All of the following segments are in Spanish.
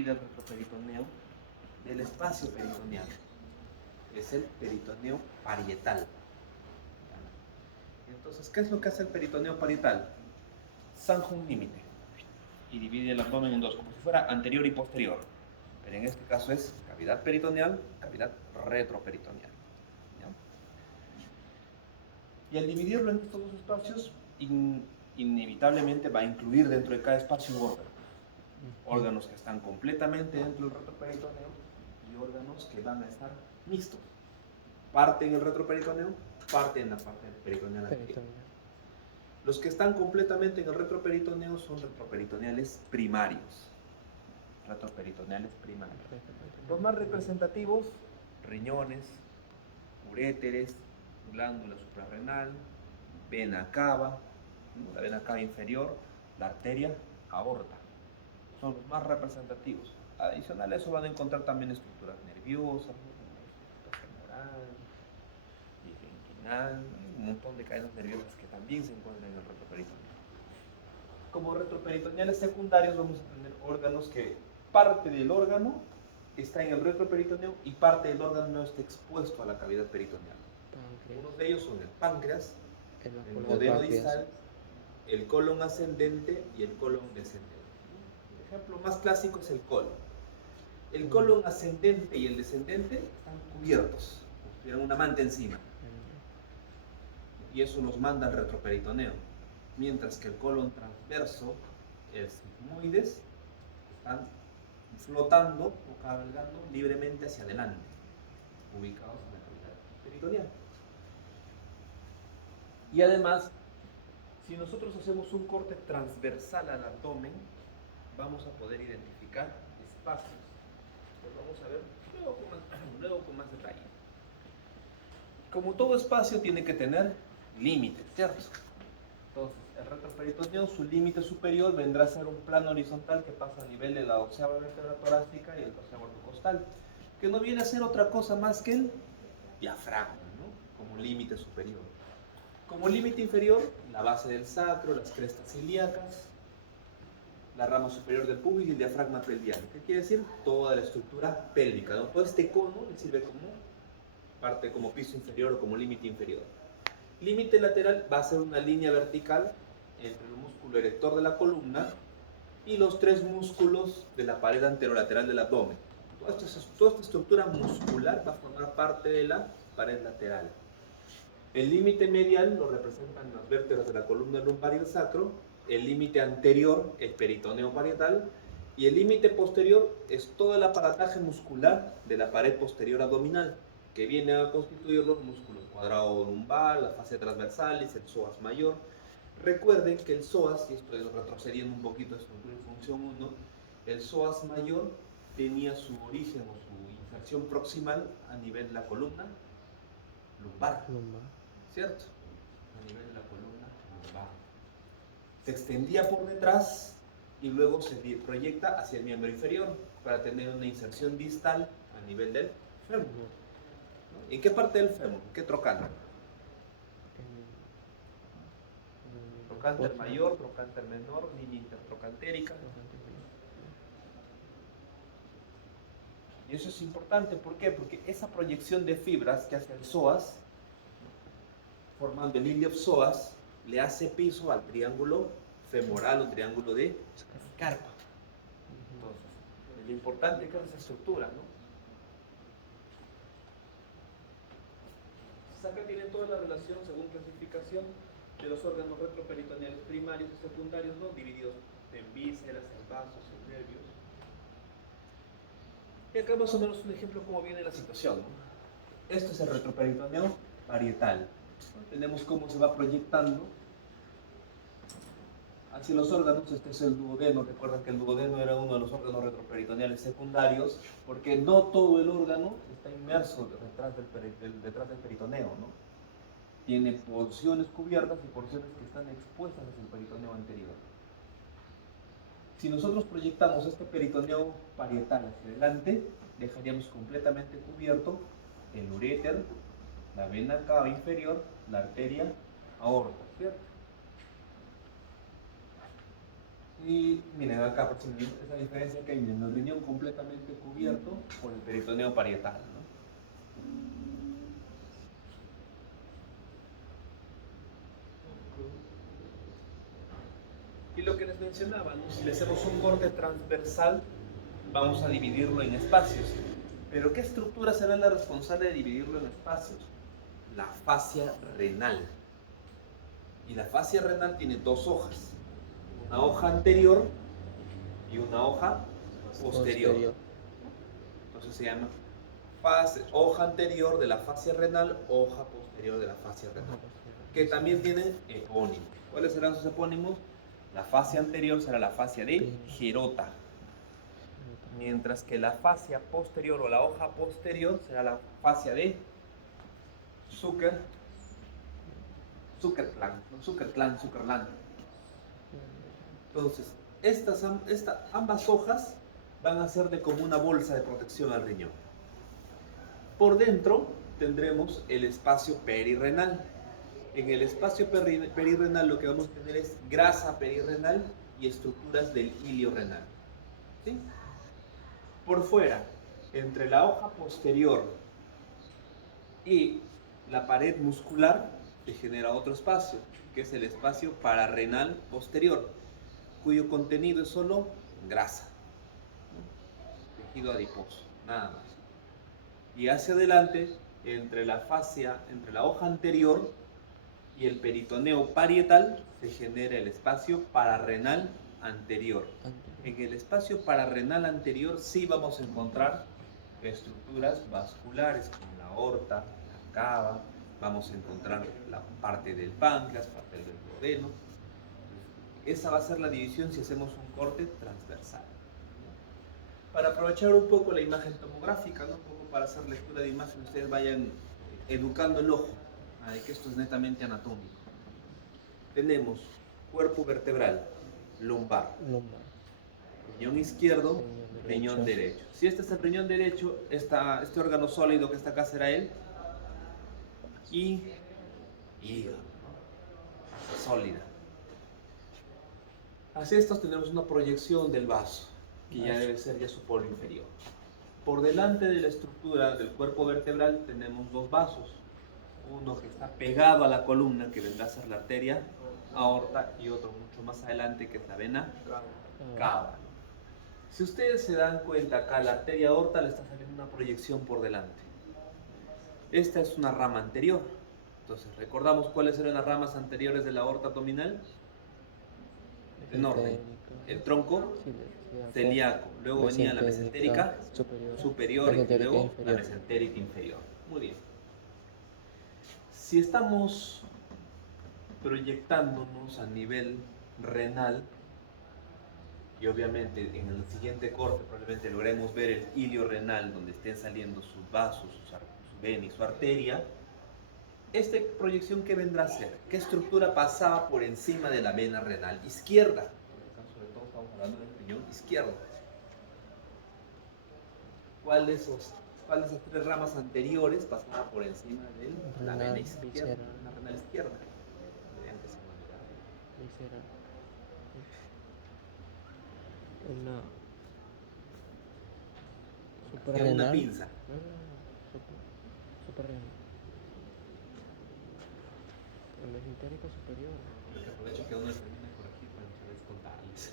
divide el retroperitoneo del espacio peritoneal. Es el peritoneo parietal. Entonces, ¿qué es lo que hace el peritoneo parietal? Zanja un límite y divide el abdomen en dos, como si fuera anterior y posterior. Pero en este caso es cavidad peritoneal, cavidad retroperitoneal. ¿Ya? Y al dividirlo en estos dos espacios, inevitablemente va a incluir dentro de cada espacio órganos. Órganos que están completamente dentro del retroperitoneo y órganos que van a estar mixtos. Parte en el retroperitoneo, parte en la parte peritoneal anterior. Los que están completamente en el retroperitoneo son retroperitoneales primarios. Retroperitoneales primarios. Los más representativos, riñones, uréteres, glándula suprarrenal, vena cava, la vena cava inferior, la arteria aorta. Son los más representativos. Adicional a eso van a encontrar también estructuras nerviosas, femoral, inguinal, un montón de cadenas nerviosas que también se encuentran en el retroperitoneo. Como retroperitoneales secundarios vamos a tener órganos que parte del órgano está en el retroperitoneo y parte del órgano no está expuesto a la cavidad peritoneal. Unos de ellos son el páncreas, el duodeno distal, el colon ascendente y el colon descendente. El ejemplo más clásico es el colon. El colon ascendente y el descendente están cubiertos, tienen una manta encima. Y eso nos manda al retroperitoneo. Mientras que el colon transverso, el sigmoides, están flotando o cabalgando libremente hacia adelante, ubicados en la cavidad peritoneal. Y además, si nosotros hacemos un corte transversal al abdomen, vamos a poder identificar espacios. Lo vamos a ver luego con más detalle. Como todo espacio tiene que tener límites, ¿cierto? Entonces, el retroperitoneo, su límite superior vendrá a ser un plano horizontal que pasa a nivel de la 12ª vértebra torácica y el 12º costal, que no viene a ser otra cosa más que el diafragma, ¿no? Como límite superior. Como límite inferior, la base del sacro, las crestas ilíacas, la rama superior del pubis y el diafragma pelviano. ¿Qué quiere decir? Toda la estructura pélvica, ¿no? Todo este cono le sirve como parte, como piso inferior o como límite inferior. Límite lateral va a ser una línea vertical entre el músculo erector de la columna y los tres músculos de la pared anterolateral del abdomen. Toda esta estructura muscular va a formar parte de la pared lateral. El límite medial lo representan las vértebras de la columna lumbar y el sacro, el límite anterior, el peritoneo parietal, y el límite posterior es todo el aparataje muscular de la pared posterior abdominal, que viene a constituir los músculos cuadrado lumbar, la fascia transversalis, el psoas mayor. Recuerden que el psoas, y estoy retrocediendo un poquito a estructura y función 1, el psoas mayor tenía su origen o su inserción proximal a nivel de la columna lumbar. ¿Cierto? A nivel de la columna lumbar. Se extendía por detrás y luego se proyecta hacia el miembro inferior para tener una inserción distal a nivel del fémur. ¿No? ¿En qué parte del fémur? ¿Qué trocánter? Trocánter mayor, trocánter menor, línea intertrocantérica. Y eso es importante, ¿por qué? Porque esa proyección de fibras que hace el psoas, formando el iliopsoas, le hace piso al triángulo femoral o triángulo de Scarpa. Entonces, lo importante es que es esa estructura, ¿no? Entonces acá tienen toda la relación según clasificación de los órganos retroperitoneales primarios y secundarios, ¿no? Divididos en vísceras, en vasos, en nervios. Y acá más o menos un ejemplo cómo viene la situación, ¿no? Esto es el retroperitoneo parietal. Tenemos cómo se va proyectando hacia los órganos. Este es el duodeno. Recuerden que el duodeno era uno de los órganos retroperitoneales secundarios, porque no todo el órgano está inmerso detrás del peritoneo, ¿no? Tiene porciones cubiertas y porciones que están expuestas hacia el peritoneo anterior. Si nosotros proyectamos este peritoneo parietal hacia adelante, dejaríamos completamente cubierto el uréter, la vena cava inferior, la arteria aorta, ¿cierto? Y miren acá, por ejemplo, esa diferencia que hay en el riñón completamente cubierto por el peritoneo parietal, ¿no? Y lo que les mencionaba, ¿no? Si le hacemos un corte transversal, vamos a dividirlo en espacios. Pero ¿qué estructura será la responsable de dividirlo en espacios? La fascia renal. Y la fascia renal tiene dos hojas. Una hoja anterior y una hoja posterior. Entonces se llama hoja anterior de la fascia renal, hoja posterior de la fascia renal. Que también tienen epónimos. ¿Cuáles serán sus epónimos? La fascia anterior será la fascia de Gerota, mientras que la fascia posterior o la hoja posterior será la fascia de Zuckerland. Entonces, ambas hojas van a ser de como una bolsa de protección al riñón. Por dentro tendremos el espacio perirrenal. En el espacio perirrenal lo que vamos a tener es grasa perirrenal y estructuras del hilio renal. ¿Sí? Por fuera, entre la hoja posterior y la pared muscular, se genera otro espacio, que es el espacio pararrenal posterior, cuyo contenido es solo grasa, ¿no? Tejido adiposo, nada más. Y hacia adelante, entre la hoja anterior y el peritoneo parietal, se genera el espacio pararrenal anterior. En el espacio pararrenal anterior sí vamos a encontrar estructuras vasculares como la aorta, la cava, vamos a encontrar la parte del páncreas, parte del duodeno. Esa va a ser la división si hacemos un corte transversal. Para aprovechar un poco la imagen tomográfica, ¿no? Un poco para hacer lectura de imagen, ustedes vayan educando el ojo, de que esto es netamente anatómico. Tenemos cuerpo vertebral, lumbar, riñón izquierdo, riñón derecho. Si este es el riñón derecho, este órgano sólido que está acá será el hígado, ¿no? Sólida. Hacia estos tenemos una proyección del vaso, que ya debe ser ya su polo inferior. Por delante de la estructura del cuerpo vertebral tenemos dos vasos. Uno que está pegado a la columna, que vendrá a ser la arteria aorta, y otro mucho más adelante, que es la vena cava. Si ustedes se dan cuenta, acá la arteria aorta le está saliendo una proyección por delante. Esta es una rama anterior. Entonces, ¿recordamos cuáles eran las ramas anteriores de la aorta abdominal? En orden. El tronco celíaco, luego venía la mesentérica superior y luego la mesentérica inferior. Muy bien. Si estamos proyectándonos a nivel renal, y obviamente en el siguiente corte probablemente logremos ver el hilio renal donde estén saliendo sus vasos, su vena y su arteria, ¿esta proyección qué vendrá a ser? ¿Qué estructura pasaba por encima de la vena renal izquierda? Sobre todo estamos hablando del riñón izquierdo. ¿Cuál de esas tres ramas anteriores pasaba por encima de la vena izquierda? La renal izquierda. Tiene una pinza. Suprarrenal. La mesentérica superior. Porque aprovecho que uno termina de corregir para ustedes contarles.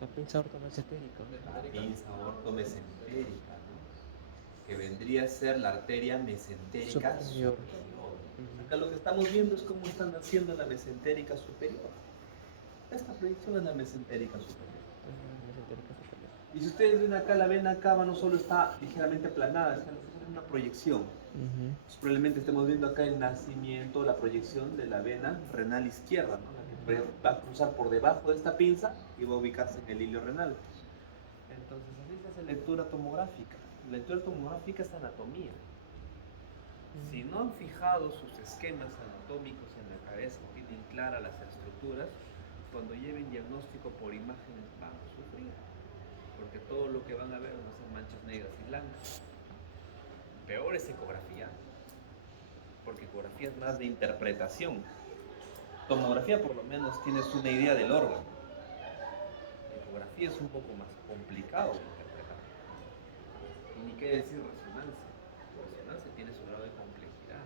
La pinza ortomesentérica. La pinza ortomesentérica, ¿no? Que vendría a ser la arteria mesentérica superior. Acá lo que estamos viendo es cómo están haciendo la mesentérica superior. Esta proyección es la mesentérica superior. Y si ustedes ven acá, la vena cava no solo está ligeramente aplanada, está en una proyección. Entonces, probablemente estemos viendo acá el nacimiento, la proyección de la vena renal izquierda, ¿no? La que va a cruzar por debajo de esta pinza y va a ubicarse en el hilio renal. Entonces, así se hace lectura tomográfica. La lectura tomográfica es anatomía. Si no han fijado sus esquemas anatómicos en la cabeza, tienen claras las estructuras, cuando lleven diagnóstico por imágenes van a sufrir, porque todo lo que van a ver van a ser manchas negras y blancas. Peor es ecografía, porque ecografía es más de interpretación. tomografía por lo menos tienes una idea del órgano. La ecografía es un poco más complicado de interpretar. Y ni qué decir resonancia. Resonancia tiene su grado de complejidad.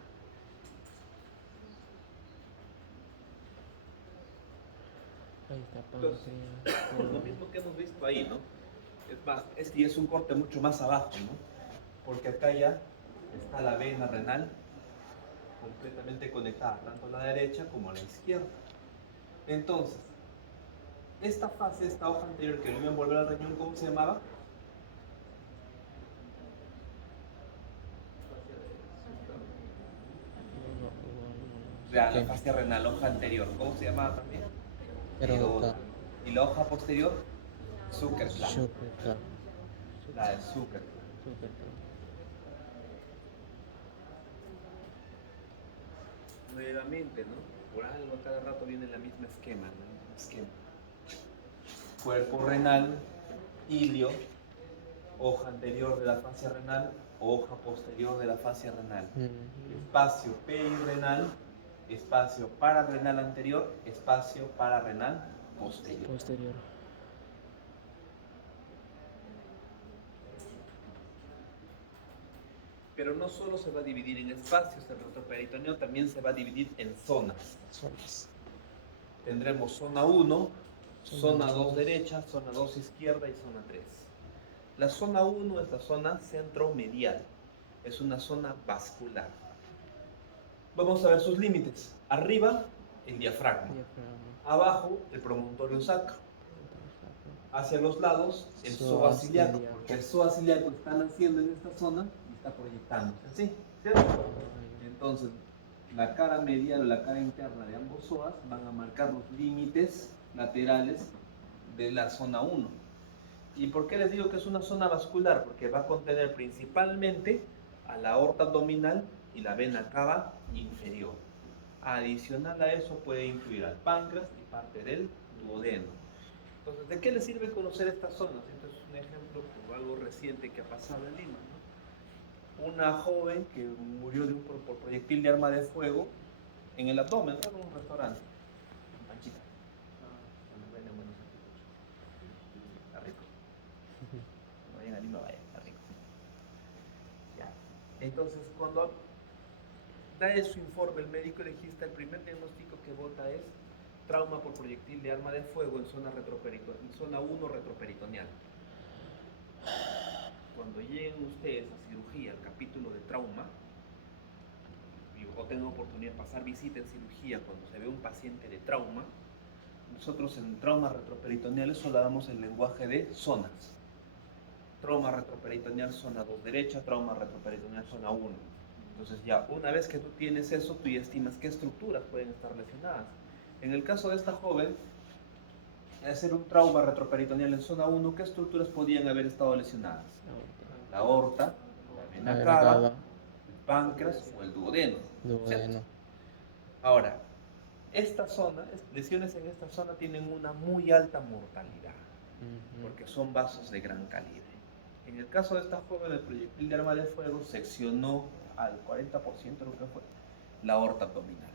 Ahí está Entonces, páncreas. lo mismo que hemos visto ahí, ¿no? Es más, este ya es un corte mucho más abajo, ¿no? Porque acá ya está la vena renal completamente conectada, tanto a la derecha como a la izquierda. Entonces, esta fase, esta hoja anterior que lo iba a envolver al riñón, ¿cómo se llamaba? Ya, la fascia renal, hoja anterior, ¿cómo se llamaba también? Erota. Y la hoja posterior, Zuckerklan. Zuckerklan. La de Zuckerklan. Zuckerklan. Nuevamente, ¿no? Por algo cada rato viene la misma esquema, ¿no? El mismo esquema. Cuerpo renal, ilio, hoja anterior de la fascia renal, hoja posterior de la fascia renal. Espacio perirrenal, espacio pararrenal anterior, espacio pararrenal posterior. Posterior. Pero no solo se va a dividir en espacios, el retroperitoneo también se va a dividir en zonas. Zonas. Tendremos zona 1, zona 2 dos. derecha, zona 2 izquierda y zona 3. La zona 1 es la zona centromedial, es una zona vascular. Vamos a ver sus límites. Arriba, el diafragma. Diafragma. Abajo, el promontorio sacro. Hacia los lados, el psoas ilíaco, porque el psoas ilíaco está naciendo en esta zona y está proyectándose así, ¿cierto? Entonces, la cara medial o la cara interna de ambos psoas van a marcar los límites laterales de la zona 1. ¿Y por qué les digo que es una zona vascular? Porque va a contener principalmente a la aorta abdominal y la vena cava inferior. Adicional a eso puede incluir al páncreas y parte del duodeno. Entonces, ¿de qué le sirve conocer estas zonas? Este es un ejemplo por algo reciente que ha pasado en Lima, ¿no? Una joven que murió por proyectil de arma de fuego en el abdomen, ¿no? En un restaurante, en Panchita. Donde venden buenos anticuchos. Está rico. No vayan a Lima, vayan, está rico. Ya. Entonces, cuando da su informe el médico legista, el primer diagnóstico que vota es trauma por proyectil de arma de fuego en zona 1 retroperitoneal. Cuando lleguen ustedes a cirugía, al capítulo de trauma, o tengan oportunidad de pasar visita en cirugía cuando se ve un paciente de trauma, nosotros en traumas retroperitoneales solo damos el lenguaje de zonas. Trauma retroperitoneal zona 2 derecha, trauma retroperitoneal zona 1. Entonces ya una vez que tú tienes eso, tú ya estimas qué estructuras pueden estar lesionadas. En el caso de esta joven, al hacer un trauma retroperitoneal en zona 1, ¿qué estructuras podían haber estado lesionadas? La aorta, la vena cava, el páncreas o el duodeno. Duodeno. Ahora, esta zona, lesiones en esta zona tienen una muy alta mortalidad, porque son vasos de gran calibre. En el caso de esta joven, el proyectil de arma de fuego seccionó al 40%, lo que fue, la aorta abdominal.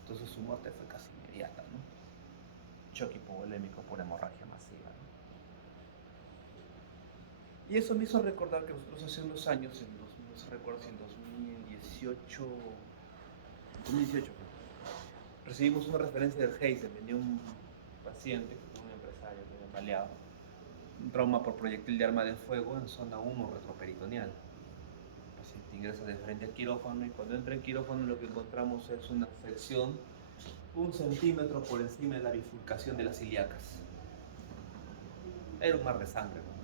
Entonces su muerte fue casi inmediata, ¿no? Choque hipovolémico por hemorragia masiva, ¿no? Y eso me hizo recordar que nosotros hace unos años, no se recuerdo si en 2018, recibimos una referencia del Heisen. Venía un paciente, que fue un empresario que había baleado, un trauma por proyectil de arma de fuego en zona 1 retroperitoneal. El paciente ingresa de frente al quirófano y cuando entra en quirófano lo que encontramos es una sección 1 centímetro por encima de la bifurcación de las ilíacas. Era un mar de sangre cuando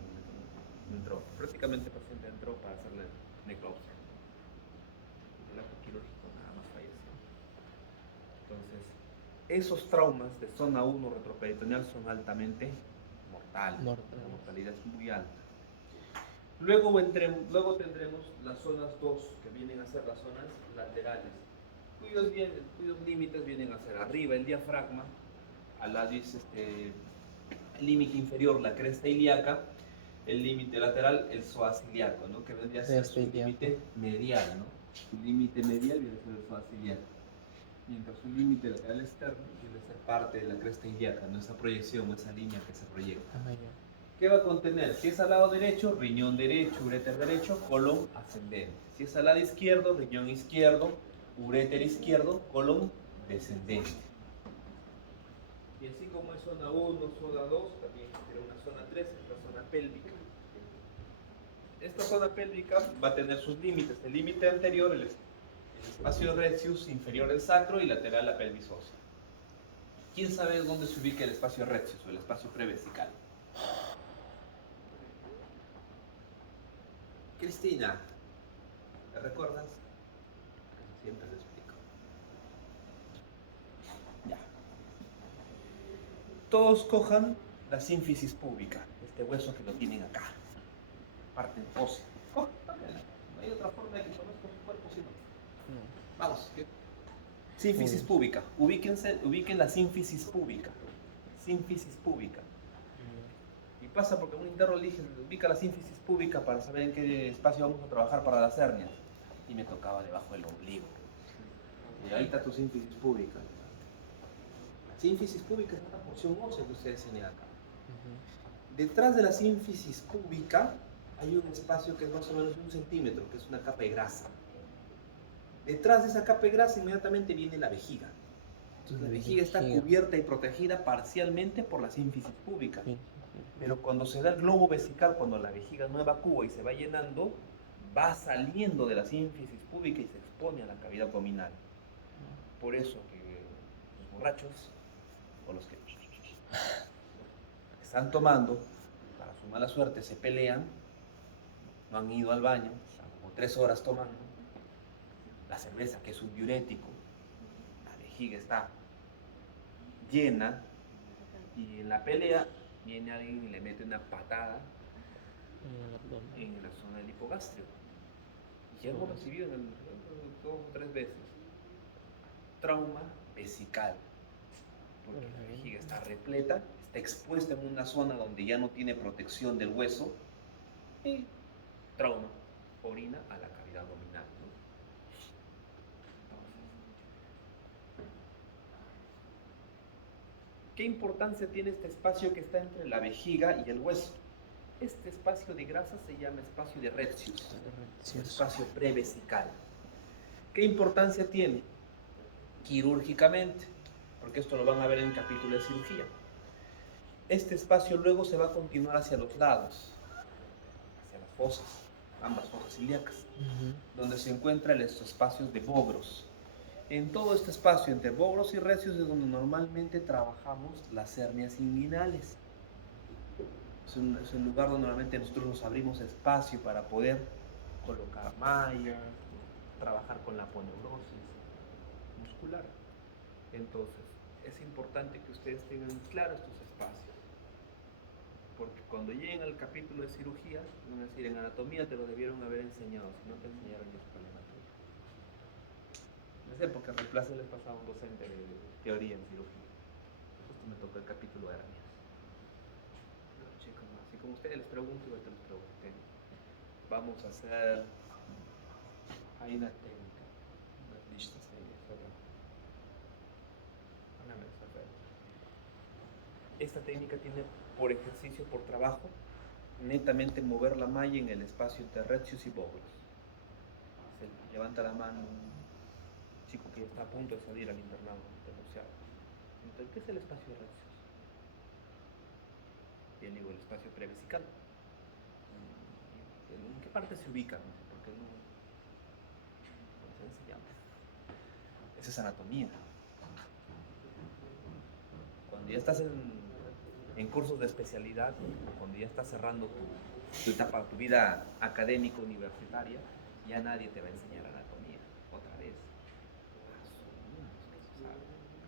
entró. Prácticamente el paciente entró para hacerle necropsia. El acto quirúrgico nada más falleció. Entonces, esos traumas de zona 1 retroperitoneal son altamente mortales. La mortalidad es muy alta. Luego tendremos las zonas 2, que vienen a ser las zonas laterales, cuyos límites vienen a ser arriba el diafragma, al lado es el límite inferior la cresta ilíaca, el límite lateral el psoas ilíaco, ¿no? Que vendría a ser su límite medial, ¿no? Su límite medial viene a ser el psoas ilíaco. mientras un límite lateral externo debe ser parte de la cresta ilíaca, no esa proyección, esa línea que se proyecta. Ah, ya. ¿Qué va a contener? Si es al lado derecho, riñón derecho, uréter derecho, colon ascendente. Si es al lado izquierdo, riñón izquierdo, uréter izquierdo, colon descendente. Y así como es zona 1, zona 2, también existe una zona 3, que es la zona pélvica. Esta zona pélvica va a tener sus límites. El límite anterior, el espacio retius, inferior el sacro y lateral la pelvis ósea. ¿Quién sabe dónde se ubica el espacio retius o el espacio prevesical? Cristina, ¿te recuerdas? Siempre te explico. Ya. Todos cojan la sínfisis púbica, este hueso que lo tienen acá, parte ósea. Tóquenla. No hay otra forma de que conozcan su cuerpo sino. Vamos. Sínfisis púbica. Ubiquen la sínfisis púbica. Sínfisis púbica. Y pasa porque un interno le dije, ubica la sínfisis púbica para saber en qué espacio vamos a trabajar para las hernias. Y me tocaba debajo del ombligo. Y ahí está tu sínfisis púbica. La sínfisis púbica es una porción ósea que ustedes tienen acá. Detrás de la sínfisis púbica hay un espacio que es más o menos 1 centímetro, que es una capa de grasa. Detrás de esa capa de grasa inmediatamente viene la vejiga. Entonces la vejiga está cubierta y protegida parcialmente por la sínfisis púbica. Pero cuando se da el globo vesical, cuando la vejiga no evacúa y se va llenando, va saliendo de la sínfisis púbica y se expone a la cavidad abdominal. Por eso que los borrachos o los que están tomando, para su mala suerte, se pelean, no han ido al baño, están como 3 horas tomando, la cerveza, que es un diurético, la vejiga está llena y en la pelea viene alguien y le mete una patada en la zona del hipogastrio. Y ya hemos recibido 2 o 3 veces trauma vesical, porque la vejiga está repleta, está expuesta en una zona donde ya no tiene protección del hueso y trauma, orina a la cavidad abdominal, ¿no? ¿Qué importancia tiene este espacio que está entre la vejiga y el hueso? Este espacio de grasa se llama espacio de retius, espacio prevesical. ¿Qué importancia tiene? Quirúrgicamente, porque esto lo van a ver en el capítulo de cirugía. Este espacio luego se va a continuar hacia los lados, hacia las fosas, ambas fosas ilíacas, donde se encuentran estos espacios de bogros. En todo este espacio entre bogros y retius es donde normalmente trabajamos las hernias inguinales. Es un lugar donde normalmente nosotros nos abrimos espacio para poder colocar mallas, trabajar con la aponeurosis muscular. Entonces, es importante que ustedes tengan claros estos espacios, porque cuando lleguen al capítulo de cirugía, van a decir, en anatomía te lo debieron haber enseñado, si no te enseñaron es problema tuyo. No sé, porque a reemplazo les pasaba un docente de teoría en cirugía. Justo me tocó el capítulo de hernias. Pero chicos, así como ustedes les pregunto, yo te los pregunté. Vamos a hacer... Hay una técnica, unas listas técnicas, ¿verdad? Esta técnica tiene por ejercicio, por trabajo, netamente mover la malla en el espacio entre retius y bogros. Se levanta la mano un chico que está a punto de salir al internado denunciado. Entonces, ¿qué es el espacio de retius? Bien, digo, el espacio prevesical. ¿En qué parte se ubica? No sé, porque no se enseñamos. Esa es anatomía. Cuando ya estás en cursos de especialidad, cuando ya estás cerrando tu etapa, tu vida académica universitaria, ya nadie te va a enseñar anatomía otra vez.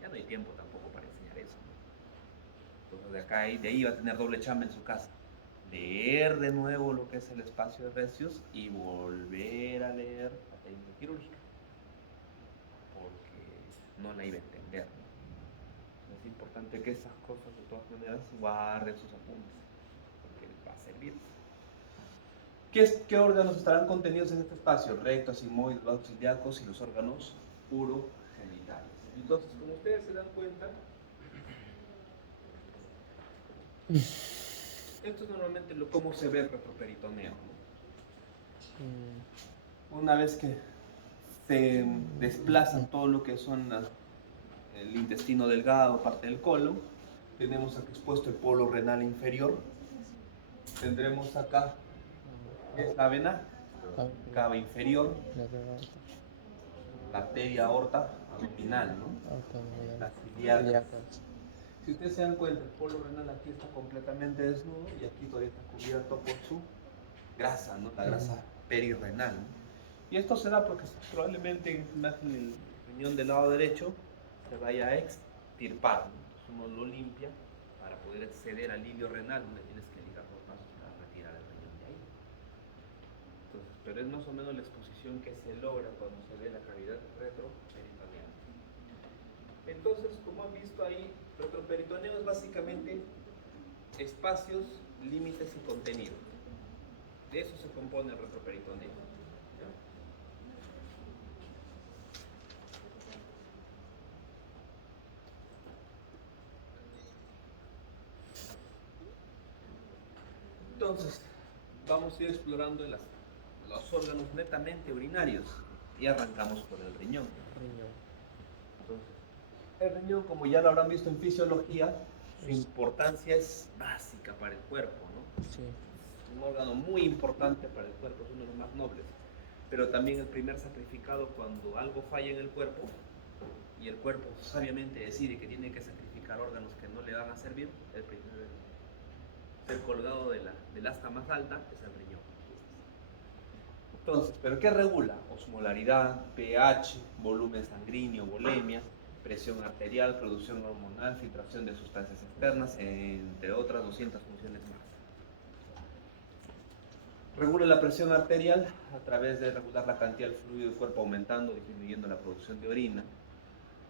Ya no hay tiempo tampoco para enseñar eso, ¿no? Entonces de ahí va a tener doble chamba en su casa. Leer de nuevo lo que es el espacio de retius y volver a leer la técnica quirúrgica, porque no la iba a entender, ¿no? Es importante que esas cosas de todas maneras guarden sus apuntes, porque les va a servir. ¿Qué órganos estarán contenidos en este espacio? Recto, sigmoides, vasos ilíacos y los órganos urogenitales. Entonces, como ustedes se dan cuenta, esto es normalmente cómo se ve el retroperitoneo, ¿no? Una vez que se desplazan todo lo que son el intestino delgado, parte del colon, tenemos aquí expuesto el polo renal inferior. Tendremos acá, ¿qué es la vena? Cava inferior, la arteria aorta abdominal, ¿no? Las ilíacas. Si ustedes se dan cuenta, el polo renal aquí está completamente desnudo y aquí todavía está cubierto por su grasa, ¿no? La grasa perirrenal, ¿no? Y esto se da porque probablemente en el riñón del lado derecho se vaya a extirpar, ¿no? Entonces uno lo limpia para poder acceder al ilio renal, donde tienes que ligar los vasos para retirar el riñón de ahí. Entonces, pero es más o menos la exposición que se logra cuando se ve la cavidad retroperitoneal. Entonces, como han visto ahí, retroperitoneo es básicamente espacios, límites y contenido. De eso se compone el retroperitoneo. ¿Ya? Entonces, vamos a ir explorando los órganos netamente urinarios y arrancamos por el riñón. Entonces, el riñón, como ya lo habrán visto en fisiología, su importancia es básica para el cuerpo, ¿no? Sí. Es un órgano muy importante para el cuerpo, es uno de los más nobles, pero también el primer sacrificado cuando algo falla en el cuerpo y el cuerpo sabiamente decide que tiene que sacrificar órganos que no le van a servir, el primer ser colgado del asta más alta es el riñón. Entonces, ¿pero qué regula? Osmolaridad, pH, volumen sanguíneo, volemia, presión arterial, producción hormonal, filtración de sustancias externas, entre otras 200 funciones más. Regula la presión arterial a través de regular la cantidad del fluido del cuerpo aumentando, disminuyendo la producción de orina.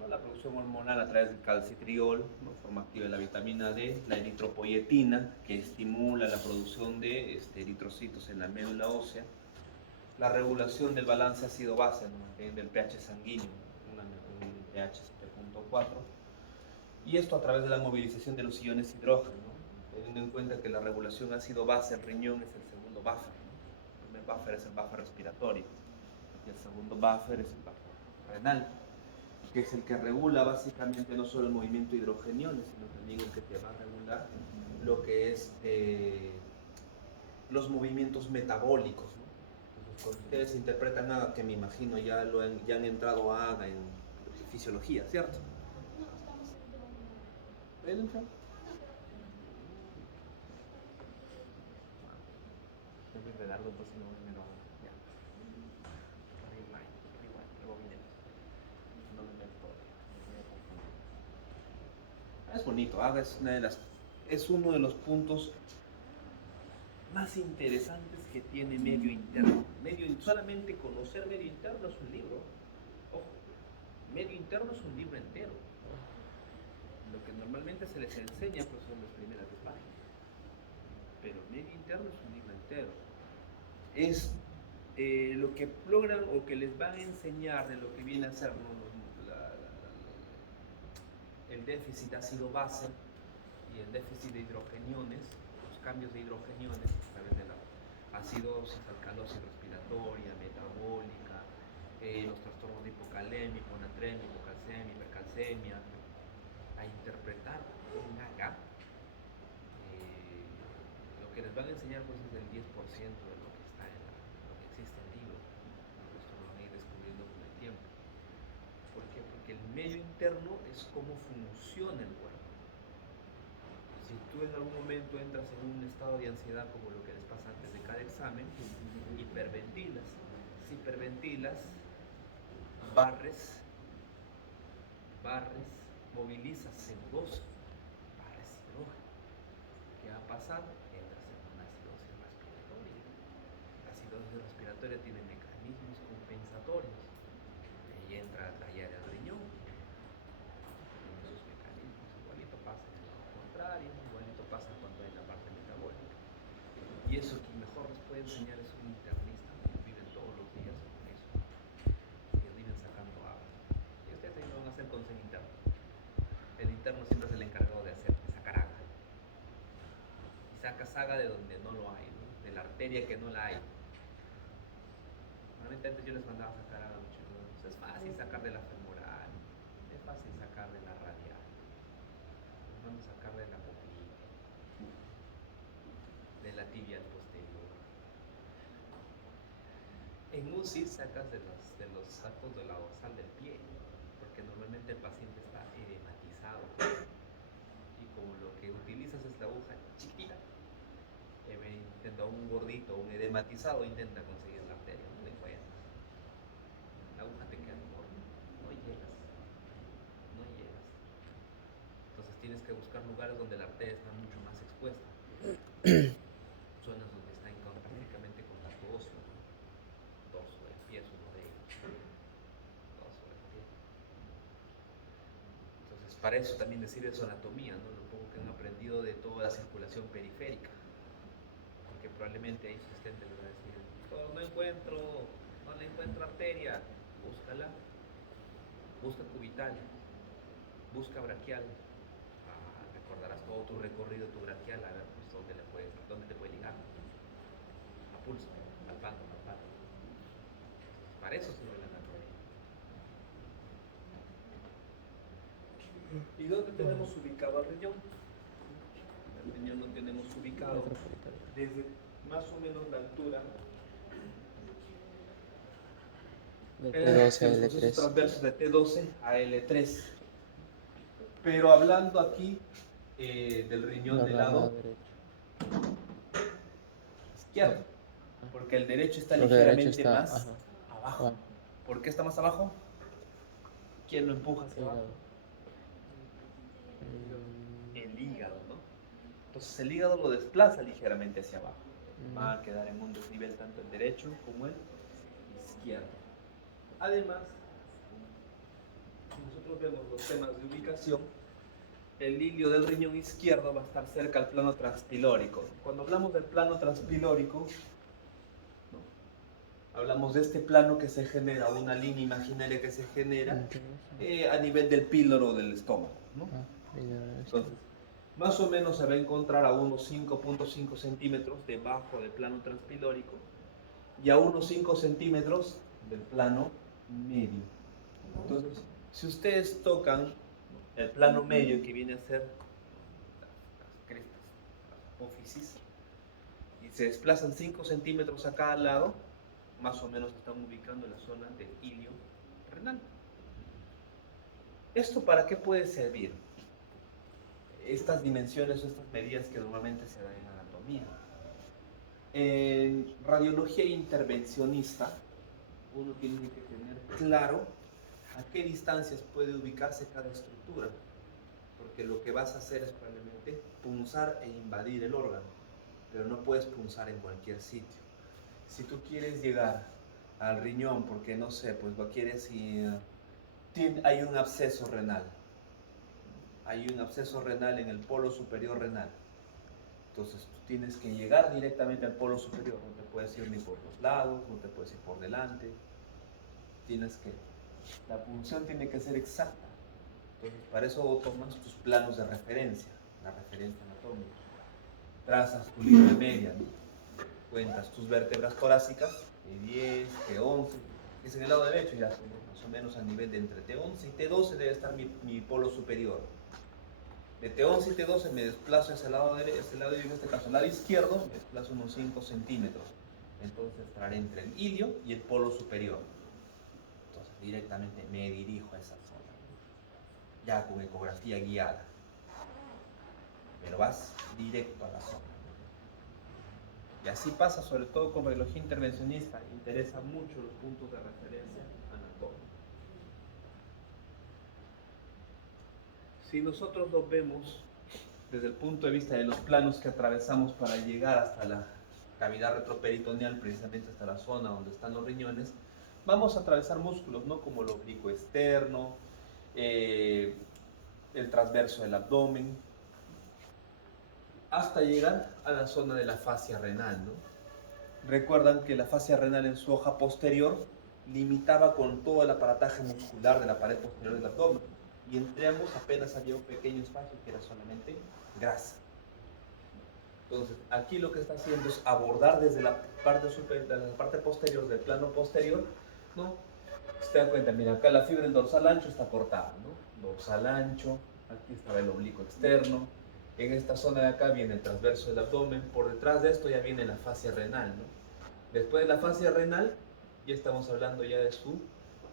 La producción hormonal a través del calcitriol, ¿no? Forma activa de la vitamina D, la eritropoyetina, que estimula la producción de eritrocitos en la médula ósea, la regulación del balance ácido-base, ¿no? Del pH sanguíneo, un pH 7.4, y esto a través de la movilización de los iones hidrógeno, ¿no? Teniendo en cuenta que la regulación ácido-base, el riñón es el segundo buffer, ¿no? El primer buffer es el buffer respiratorio, y el segundo buffer es el buffer renal, que es el que regula básicamente no solo el movimiento hidrogeniones, sino también el que te va a regular lo que es los movimientos metabólicos, ¿no? Entonces, cuando ustedes interpretan AGA, que me imagino ya han entrado a AGA en fisiología, ¿cierto? ¿Pueden entrar? Es muy redardo, pues si no me lo hago. Ya. Igual, luego miremos. No me meto todavía. Es bonito, AGA es uno de los puntos más interesantes que tiene medio interno. Solamente conocer medio interno es un libro. Ojo, medio interno es un libro entero. Lo que normalmente se les enseña pues son las primeras 10 páginas. Pero medio interno es un libro entero. Es lo que logran o que les van a enseñar de lo que viene a ser, ¿no? El déficit ácido-base y el déficit de hidrogeniones, los cambios de hidrogeniones a través de la acidosis, alcalosis respiratoria, metabólica, los trastornos de hipocalemia, hiponatremia, hipocalcemia, hipercalcemia, a interpretar un AGA. Lo que les van a enseñar pues, es el 10% de lo que está lo que existe en el libro. Esto lo van a ir descubriendo con el tiempo. ¿Por qué? Porque el medio interno es cómo funciona el cuerpo. Si tú en algún momento entras en un estado de ansiedad como lo que les pasa antes de cada examen, hiperventilas. Si hiperventilas, barres, movilizas CO2, barres hidrógeno. ¿Qué va a pasar? Entras en una acidosis respiratoria. La acidosis respiratoria tiene mecanismos compensatorios. Ahí entra a tallar el riñón. Esos mecanismos, igualito pasa en el lado contrario, igualito pasa cuando hay la parte metabólica. Y eso quien mejor les puede enseñar es un internista, que viven todos los días con eso. Ellos viven sacando agua. Y ustedes ahí lo van a hacer con saga de donde no lo hay, ¿no? De la arteria que no la hay. Normalmente antes yo les mandaba a sacar a muchos, ¿no? Es fácil sacar de la femoral, es fácil sacar de la radial, vamos a sacar de la poplita, de la tibia al posterior. En UCI sacas de los sacos de la dorsal del pie, porque normalmente el paciente está edematizado y como lo que utilizas es la aguja chiquita, intenta un gordito, un edematizado, intenta conseguir la arteria, no le encuentras. La aguja te queda enorme, no llegas. Entonces tienes que buscar lugares donde la arteria está mucho más expuesta. Zonas donde está prácticamente contacto óseo, ¿no? Dorso del pie es uno de ellos. Dorso del pie. Entonces para eso también les sirve su anatomía, ¿no? Lo poco que han aprendido de toda la circulación periférica. Porque probablemente ahí su asistente les va a decir, no le encuentro arteria, búscala, busca cubital, busca braquial. Recordarás todo tu recorrido, tu braquial, a ver pues dónde te puede ligar. A pulso, palpando. Para eso sirve la anatomía. ¿Y dónde tenemos ubicado al riñón? El riñón lo tenemos ubicado desde más o menos la altura Del T12 a los procesos L3. transversos de T12 a L3. Pero hablando aquí del riñón del lado izquierdo, porque el derecho está ligeramente más abajo. ¿Por qué está más abajo? ¿Quién lo empuja hacia abajo? El hígado, ¿no? Entonces el hígado lo desplaza ligeramente hacia abajo. Va a quedar en un desnivel tanto el derecho como el izquierdo. Además, si nosotros vemos los temas de ubicación, el hilio del riñón izquierdo va a estar cerca al plano transpilórico. Cuando hablamos del plano transpilórico, ¿no? Hablamos de este plano que se genera, una línea imaginaria que se genera a nivel del píloro del estómago, ¿no? Entonces, más o menos se va a encontrar a unos 5.5 centímetros debajo del plano transpilórico y a unos 5 centímetros del plano medio. Entonces, si ustedes tocan el plano medio, que viene a ser las crestas, las apófisis, y se desplazan 5 centímetros a cada lado, más o menos están ubicando en la zona del hilio renal. ¿Esto para qué puede servir? Estas dimensiones o estas medidas que normalmente se dan en anatomía. En radiología intervencionista, uno tiene que tener claro a qué distancias puede ubicarse cada estructura, porque lo que vas a hacer es probablemente punzar e invadir el órgano, pero no puedes punzar en cualquier sitio. Si tú quieres llegar al riñón, porque no sé, pues quieres ir, hay un absceso renal, en el polo superior renal. Entonces tú tienes que llegar directamente al polo superior, no te puedes ir ni por los lados, no te puedes ir por delante, la punción tiene que ser exacta. Entonces para eso tomas tus planos de referencia, la referencia anatómica, trazas tu línea media, ¿no? Cuentas tus vértebras torácicas, T10, T11, que es en el lado derecho, ya somos más o menos a nivel de entre T11 y T12 debe estar mi polo superior. De T11 y T12 me desplazo hacia el lado derecho, en este caso el lado izquierdo, me desplazo unos 5 centímetros. Entonces estaré entre el ilio y el polo superior. Entonces directamente me dirijo a esa zona, ya con ecografía guiada. Pero vas directo a la zona. Y así pasa sobre todo con radiología intervencionista, interesa mucho los puntos de referencia anatómicos. Si nosotros lo vemos desde el punto de vista de los planos que atravesamos para llegar hasta la cavidad retroperitoneal, precisamente hasta la zona donde están los riñones, vamos a atravesar músculos, ¿no? Como el oblicuo externo, el transverso del abdomen, hasta llegar a la zona de la fascia renal, ¿no? Recuerdan que la fascia renal en su hoja posterior limitaba con todo el aparataje muscular de la pared posterior del abdomen, y entre ambos apenas había un pequeño espacio que era solamente grasa. Entonces, aquí lo que está haciendo es abordar desde la parte de la parte posterior, del plano posterior, ¿no? Se da cuenta, mira, acá la fibra del dorsal ancho está cortada, ¿no? Dorsal ancho, aquí estaba el oblicuo externo, en esta zona de acá viene el transverso del abdomen, por detrás de esto ya viene la fascia renal, ¿no? Después de la fascia renal, ya estamos hablando ya de su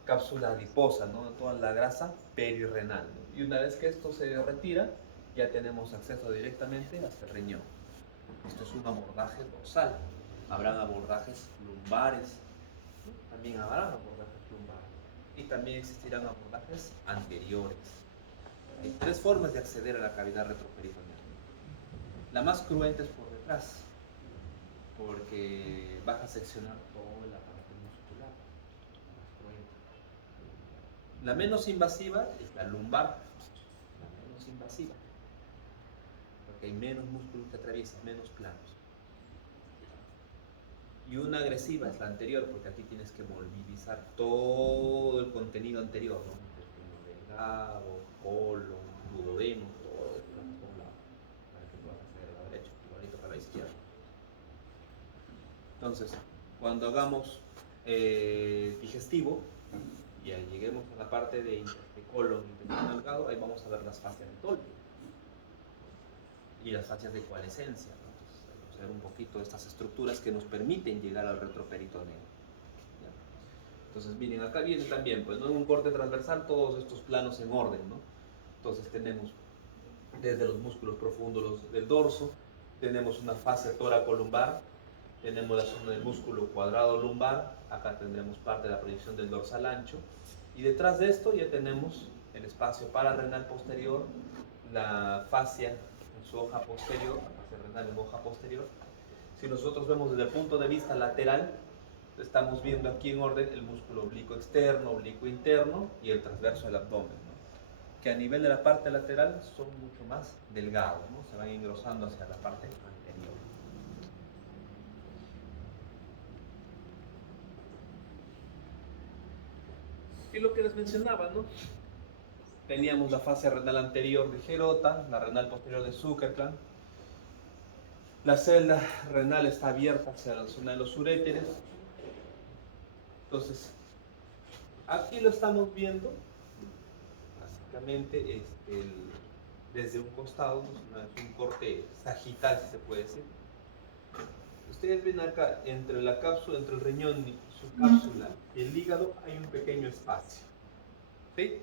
cápsula adiposa, ¿no? Toda la grasa perirrenal, ¿no? Y una vez que esto se retira, ya tenemos acceso directamente hasta el riñón. Esto es un abordaje dorsal. Habrán abordajes lumbares, ¿no? También habrán abordajes lumbares. Y también existirán abordajes anteriores. Hay tres formas de acceder a la cavidad retroperitoneal. La más cruenta es por detrás, porque vas a seccionar todo el aparato muscular. La más cruenta. La menos invasiva es la lumbar. La menos invasiva. Porque hay menos músculos que atraviesan, menos planos. Y una agresiva es la anterior, porque aquí tienes que movilizar todo el contenido anterior, ¿no? Intestino delgado, colon, duodeno, todo esto por un lado, para que puedas hacer a la derecha, igualito para la izquierda. Entonces, cuando hagamos digestivo, y ya lleguemos a la parte de colon, intestino delgado, ahí vamos a ver las fascias de Tolpe y las fascias de coalescencia, ¿no? Entonces, vamos a ver un poquito de estas estructuras que nos permiten llegar al retroperitoneo. ¿Ya? Entonces, miren, acá viene también, pues, ¿no? En un corte transversal, todos estos planos en orden, ¿no? Entonces, tenemos desde los músculos profundos del dorso, tenemos una fascia toracolumbar, tenemos la zona del músculo cuadrado lumbar, acá tendremos parte de la proyección del dorsal ancho, y detrás de esto ya tenemos el espacio pararrenal posterior, la fascia en su hoja posterior, la fascia renal en hoja posterior. Si nosotros vemos desde el punto de vista lateral, estamos viendo aquí en orden el músculo oblicuo externo, oblicuo interno y el transverso del abdomen, ¿no? Que a nivel de la parte lateral son mucho más delgados, ¿no? Se van engrosando hacia la parte anterior. Y lo que les mencionaba, ¿no? Teníamos la fascia renal anterior de Gerota, la renal posterior de Zuckerklan. La celda renal está abierta hacia la zona de los uréteres. Entonces, aquí lo estamos viendo, básicamente, desde un costado, ¿no? Es un corte sagital, si se puede decir. Ustedes ven acá, entre la cápsula, entre el riñón y su cápsula y el hígado, hay un pequeño espacio. ¿Sí?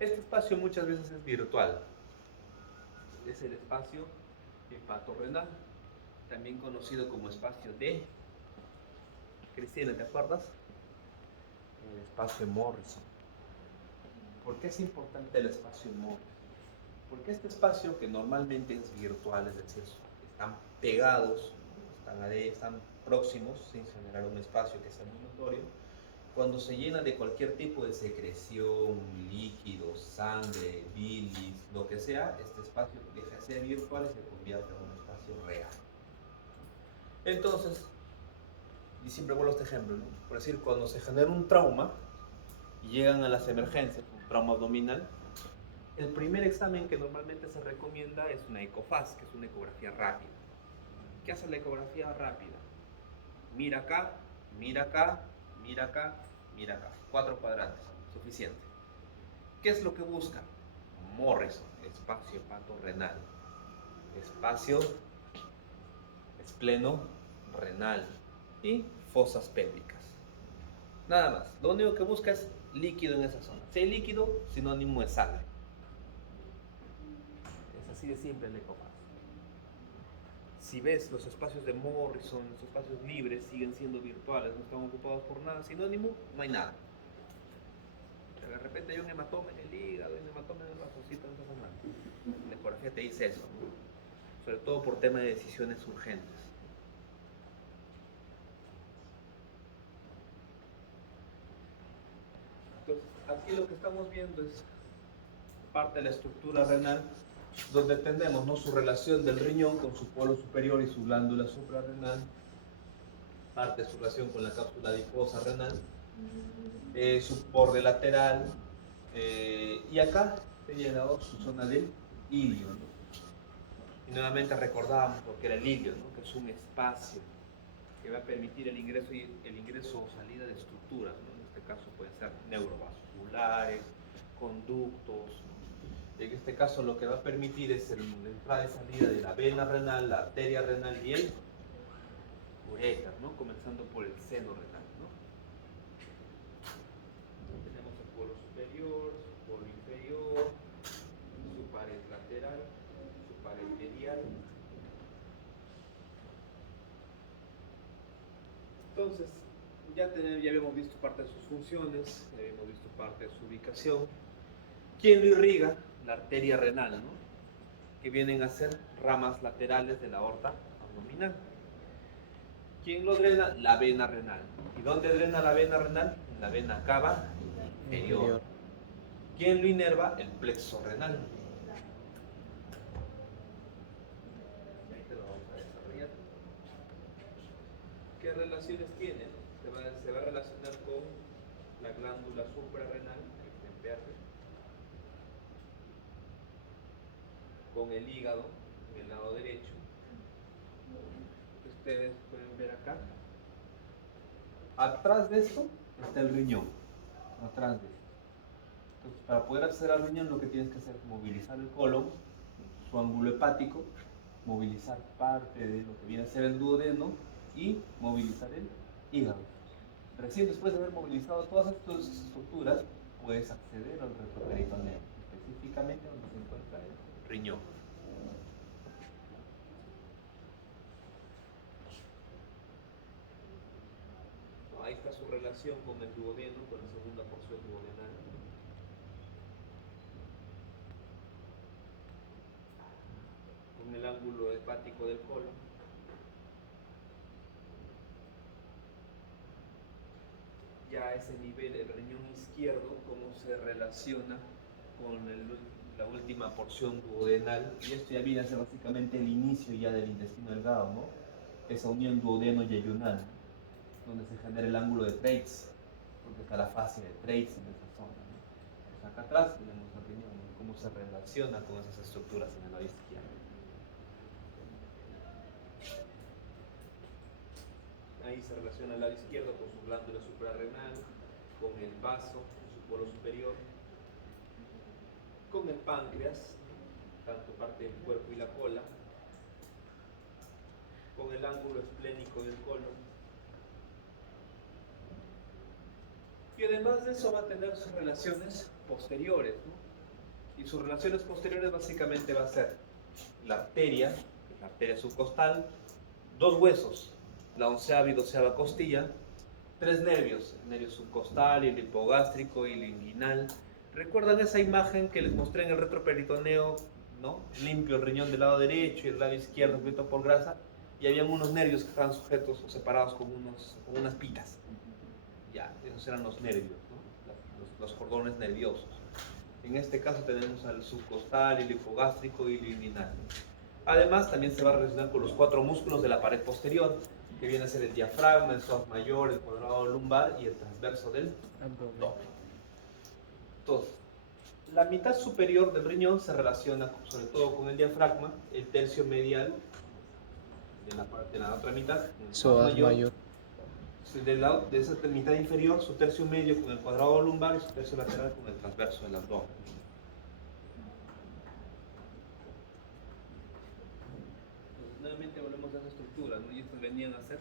Este espacio muchas veces es virtual. Es el espacio hepatorrenal, también conocido como espacio D. Cristina, ¿te acuerdas? El espacio Morrison. ¿Por qué es importante el espacio Morrison? Porque este espacio, que normalmente es virtual, es decir, están pegados, están próximos, sin generar un espacio que sea muy notorio, cuando se llena de cualquier tipo de secreción, líquido, sangre, bilis, lo que sea, este espacio deja de ser virtual y se convierte en un espacio real. Entonces, y siempre vuelvo a este ejemplo, ¿no? Por decir, cuando se genera un trauma y llegan a las emergencias, un trauma abdominal, el primer examen que normalmente se recomienda es una ecofaz, que es una ecografía rápida. ¿Qué hace la ecografía rápida? Mira acá, mira acá, mira acá, mira acá. 4 cuadrantes, suficiente. ¿Qué es lo que busca? Morrison, espacio hepatorrenal, espacio espleno renal y fosas pélvicas. Nada más. Lo único que busca es líquido en esa zona. Si hay líquido, sinónimo de sangre. Es así de simple el ecofaz. Si ves los espacios de Morrison, los espacios libres siguen siendo virtuales, no están ocupados por nada, sinónimo, no hay nada. De repente hay un hematoma en el hígado, un hematoma en el vasoncito, no pasa nada. La ecografía te dice eso, ¿no? Sobre todo por tema de decisiones urgentes. Entonces, aquí lo que estamos viendo es parte de la estructura renal, donde tenemos, ¿no?, su relación del riñón con su polo superior y su glándula suprarrenal, parte de su relación con la cápsula adiposa renal, su borde lateral, y acá señalado su zona del ilio, ¿no? Y nuevamente recordábamos lo que era el ilio, ¿no? Que es un espacio que va a permitir el ingreso o salida de estructuras, ¿no? En este caso pueden ser neurovasculares, conductos, ¿no? En este caso lo que va a permitir es la entrada y salida de la vena renal, la arteria renal y el uréter, ¿no? Comenzando por el seno renal, ¿no? Tenemos el polo superior, su polo inferior, su pared lateral, su pared medial. Entonces, ya habíamos visto parte de sus funciones, ya habíamos visto parte de su ubicación. ¿Quién lo irriga? La arteria renal, ¿no? Que vienen a ser ramas laterales de la aorta abdominal. ¿Quién lo drena? La vena renal. ¿Y dónde drena la vena renal? En la vena cava inferior. ¿Quién lo inerva? El plexo renal. Ahí te lo vamos a desarrollar. ¿Qué relaciones tiene? Se va a relacionar con la glándula suprarrenal, que está en verde, con el hígado en el lado derecho. Ustedes pueden ver acá. Atrás de esto está el riñón. Atrás de esto. Entonces, para poder acceder al riñón, lo que tienes que hacer es movilizar el colon, su ángulo hepático, movilizar parte de lo que viene a ser el duodeno y movilizar el hígado. Recién después de haber movilizado todas estas estructuras, puedes acceder al retroperitoneo, específicamente donde se encuentra el riñón. Ahí está su relación con el duodeno, con la segunda porción duodenal. Con el ángulo hepático del colon. Ya a ese nivel, el riñón izquierdo, cómo se relaciona con la última porción duodenal. Y esto ya viene a ser básicamente el inicio ya del intestino delgado, ¿no? Esa unión duodeno-yeyunal, donde se genera el ángulo de Treitz, porque está la fase de Treitz en esa zona, ¿no? Pues acá atrás tenemos el riñón, ¿no? Cómo se relaciona con esas estructuras en el lado izquierdo. Ahí se relaciona el lado izquierdo con su glándula suprarrenal, con el vaso en su polo superior, con el páncreas, tanto parte del cuerpo y la cola, con el ángulo esplénico del colon. Y además de eso va a tener sus relaciones posteriores, ¿no? Y sus relaciones posteriores básicamente va a ser la arteria subcostal, dos huesos, la onceava y doceava costilla, tres nervios, el nervio subcostal, el hipogástrico y el inguinal. ¿Recuerdan esa imagen que les mostré en el retroperitoneo, ¿no? Limpio el riñón del lado derecho y el lado izquierdo cubierto por grasa, y habían unos nervios que estaban sujetos o separados con unas pitas. Ya, esos eran los nervios, ¿no? Los cordones nerviosos. En este caso tenemos al subcostal, el hipogástrico y el inguinal. Además, también se va a relacionar con los cuatro músculos de la pared posterior, que viene a ser el diafragma, el psoas mayor, el cuadrado lumbar y el transverso del abdomen. Entonces, la mitad superior del riñón se relaciona sobre todo con el diafragma, el tercio medial de la otra mitad, el psoas mayor. De esa mitad inferior, su tercio medio con el cuadrado lumbar y su tercio lateral con el transverso del abdomen. Entonces, nuevamente volvemos a esa estructura, ¿no? Y estos venían a ser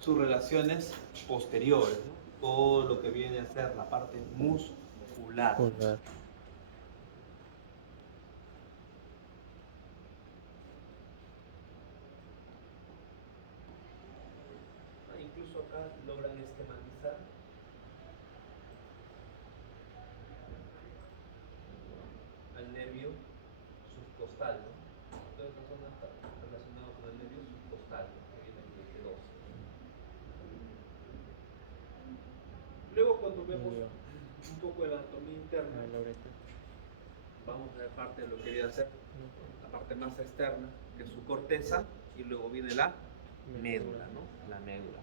sus relaciones posteriores, ¿no? Todo lo que viene a ser la parte muscular. Incluso acá logran esquematizar al nervio subcostal, ¿no? Toda esta zona está relacionada con el nervio subcostal, ¿no? Que viene del T2. Luego, cuando vemos un poco de la anatomía interna, vamos a ver parte de lo que viene a ser la parte más externa, que es su corteza, y luego viene la médula, ¿no? La médula.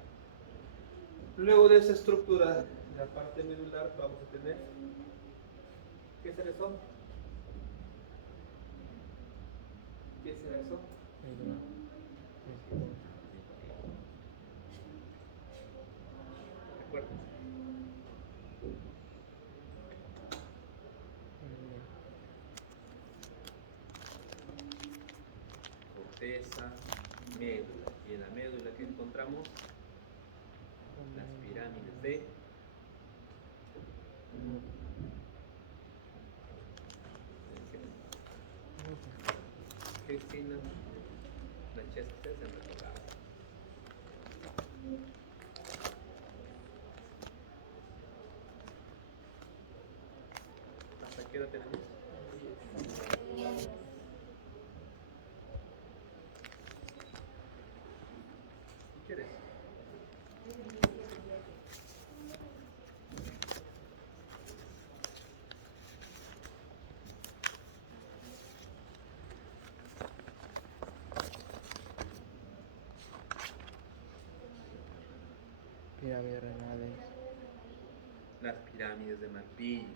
Luego de esa estructura de la parte medular vamos a tener, ¿qué seres son? ¿Qué será eso? Recuerden. Corteza, médula. Y en la médula que encontramos las pirámides de Cristina, Francesca, ustedes se han recordado. ¿Hasta qué hora tenemos? ¿Qué quieres? Pirámides renales. Las pirámides de Malpillo.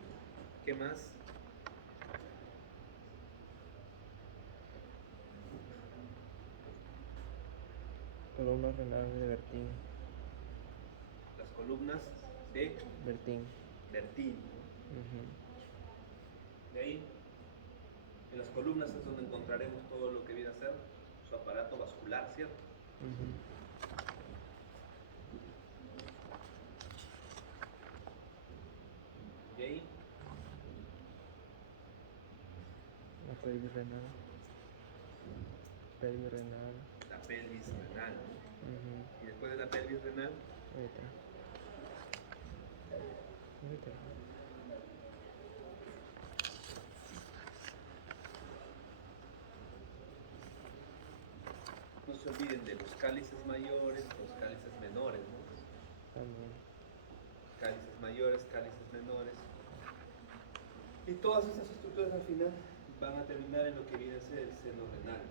¿Qué más? Columnas renales de Bertín. Las columnas de Bertín. Bertín. Ujú. De ahí, en las columnas es donde encontraremos todo lo que viene a ser su aparato vascular, ¿cierto? Ujú. De ahí, La pelvis renal. Pelvis renal. la pelvis renal. Ujú. Y después de la pelvis renal, Uretra. Uretra. no se olviden de los cálices mayores, los cálices menores, ¿no? También. Cálices mayores, cálices menores. Y todas esas estructuras al final van a terminar en lo que viene a ser el seno renal.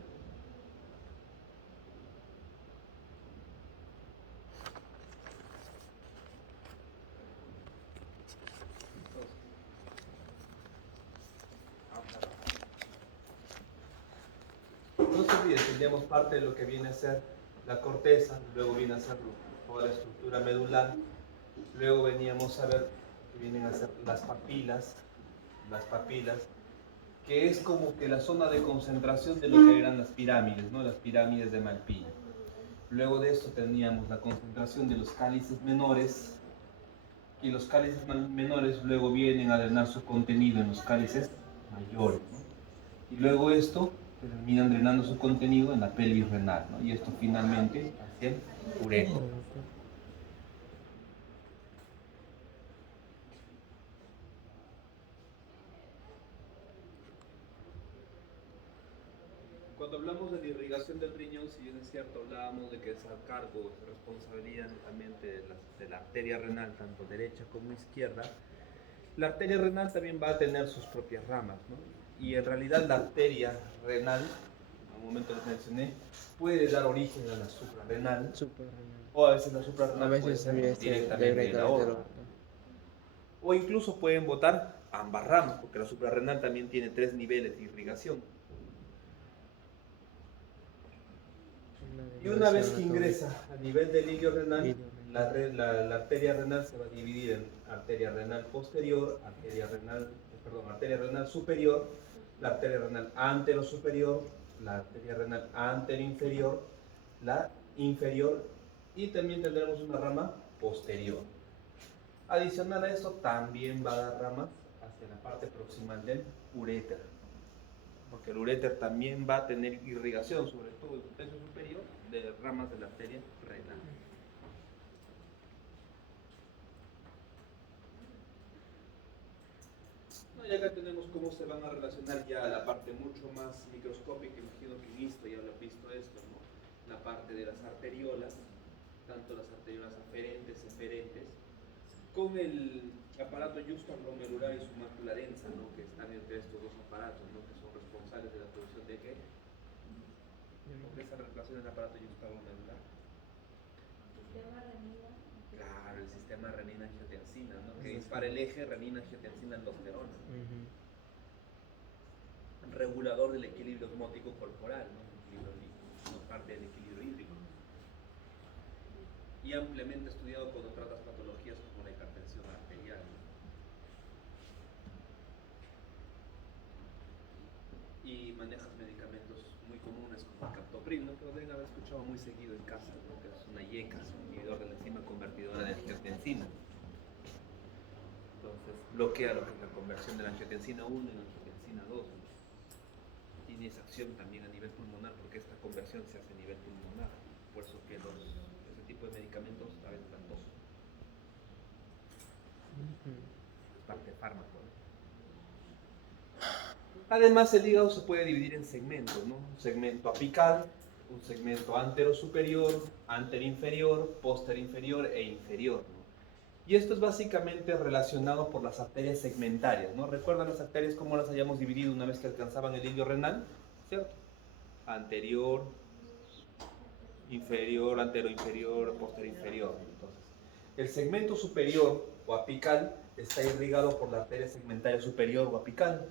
Entonces, no se olviden, tendríamos parte de lo que viene a ser la corteza, luego viene a ser toda la estructura medular, luego veníamos a ver que vienen a ser las papilas, que es como que la zona de concentración de lo que eran las pirámides, ¿no? Las pirámides de Malpillo. Luego de esto teníamos la concentración de los cálices menores, y los cálices menores luego vienen a drenar su contenido en los cálices mayores, ¿no? Y luego esto terminan drenando su contenido en la pelvis renal, ¿no? Y esto finalmente hacia el ureter. Cuando hablamos de la irrigación del riñón, si bien es cierto, hablábamos de que es a cargo, es responsabilidad netamente de la arteria renal, tanto derecha como izquierda. La arteria renal también va a tener sus propias ramas, ¿no? Y en realidad la arteria renal, a un momento les mencioné, puede dar origen a la suprarrenal, Suprarrenal. o a veces la A suprarrenal puede veces ser también directamente de la del aorta. orto. O incluso pueden botar ambas ramas, porque la suprarrenal también tiene 3 niveles de irrigación. Y una vez que ingresa a nivel del ilio renal, la arteria renal se va a dividir en arteria renal posterior, arteria renal superior, la arteria renal anterosuperior, la arteria renal anteroinferior, la inferior, y también tendremos una rama posterior. Adicional a eso, también va a dar ramas hacia la parte proximal del uréter, porque el uréter también va a tener irrigación, sobre todo en su tercio superior, de ramas de la arteria renal. Y acá tenemos cómo se van a relacionar ya la parte mucho más microscópica, imagino que en esto ya lo han visto esto, ¿no? La parte de las arteriolas, tanto las arteriolas aferentes, eferentes, con el aparato juxtaglomerular y su mácula densa, ¿no? Que están entre estos dos aparatos, ¿no? Que son responsables de la producción de ¿qué? ¿Por qué se relaciona el aparato juxtaglomerular? Sistema renina. Claro, el sistema renina-angiotensina, ¿no? Que dispara el eje renina-angiotensina-aldosterona. regulador del equilibrio osmótico corporal, ¿no? No parte del equilibrio hídrico. Y ampliamente estudiado cuando tratas patologías como la hipertensión arterial, ¿no? Y manejas medicamentos muy comunes como el captopril, ¿no? Que lo deben haber escuchado muy seguido en casa, ¿no? Que es una IECA, es un inhibidor de la enzima convertidora de angiotensina. Entonces bloquea lo que es la conversión de la angiotensina 1 en angiotensina 2, ¿no? Tiene esa acción también a nivel pulmonar porque esta conversión se hace a nivel pulmonar. Por eso que ese tipo de medicamentos a veces dan tos. Es parte de fármaco, ¿no? Además, el hígado se puede dividir en segmentos, ¿no? Un segmento apical, un segmento anterosuperior, anterinferior, posterinferior e inferior, ¿no? Y esto es básicamente relacionado por las arterias segmentarias, ¿no? ¿Recuerdan las arterias cómo las hayamos dividido una vez que alcanzaban el ilio renal? ¿Cierto? Anterior, inferior, anteroinferior, posterinferior. Entonces, el segmento superior o apical está irrigado por la arteria segmentaria superior o apical.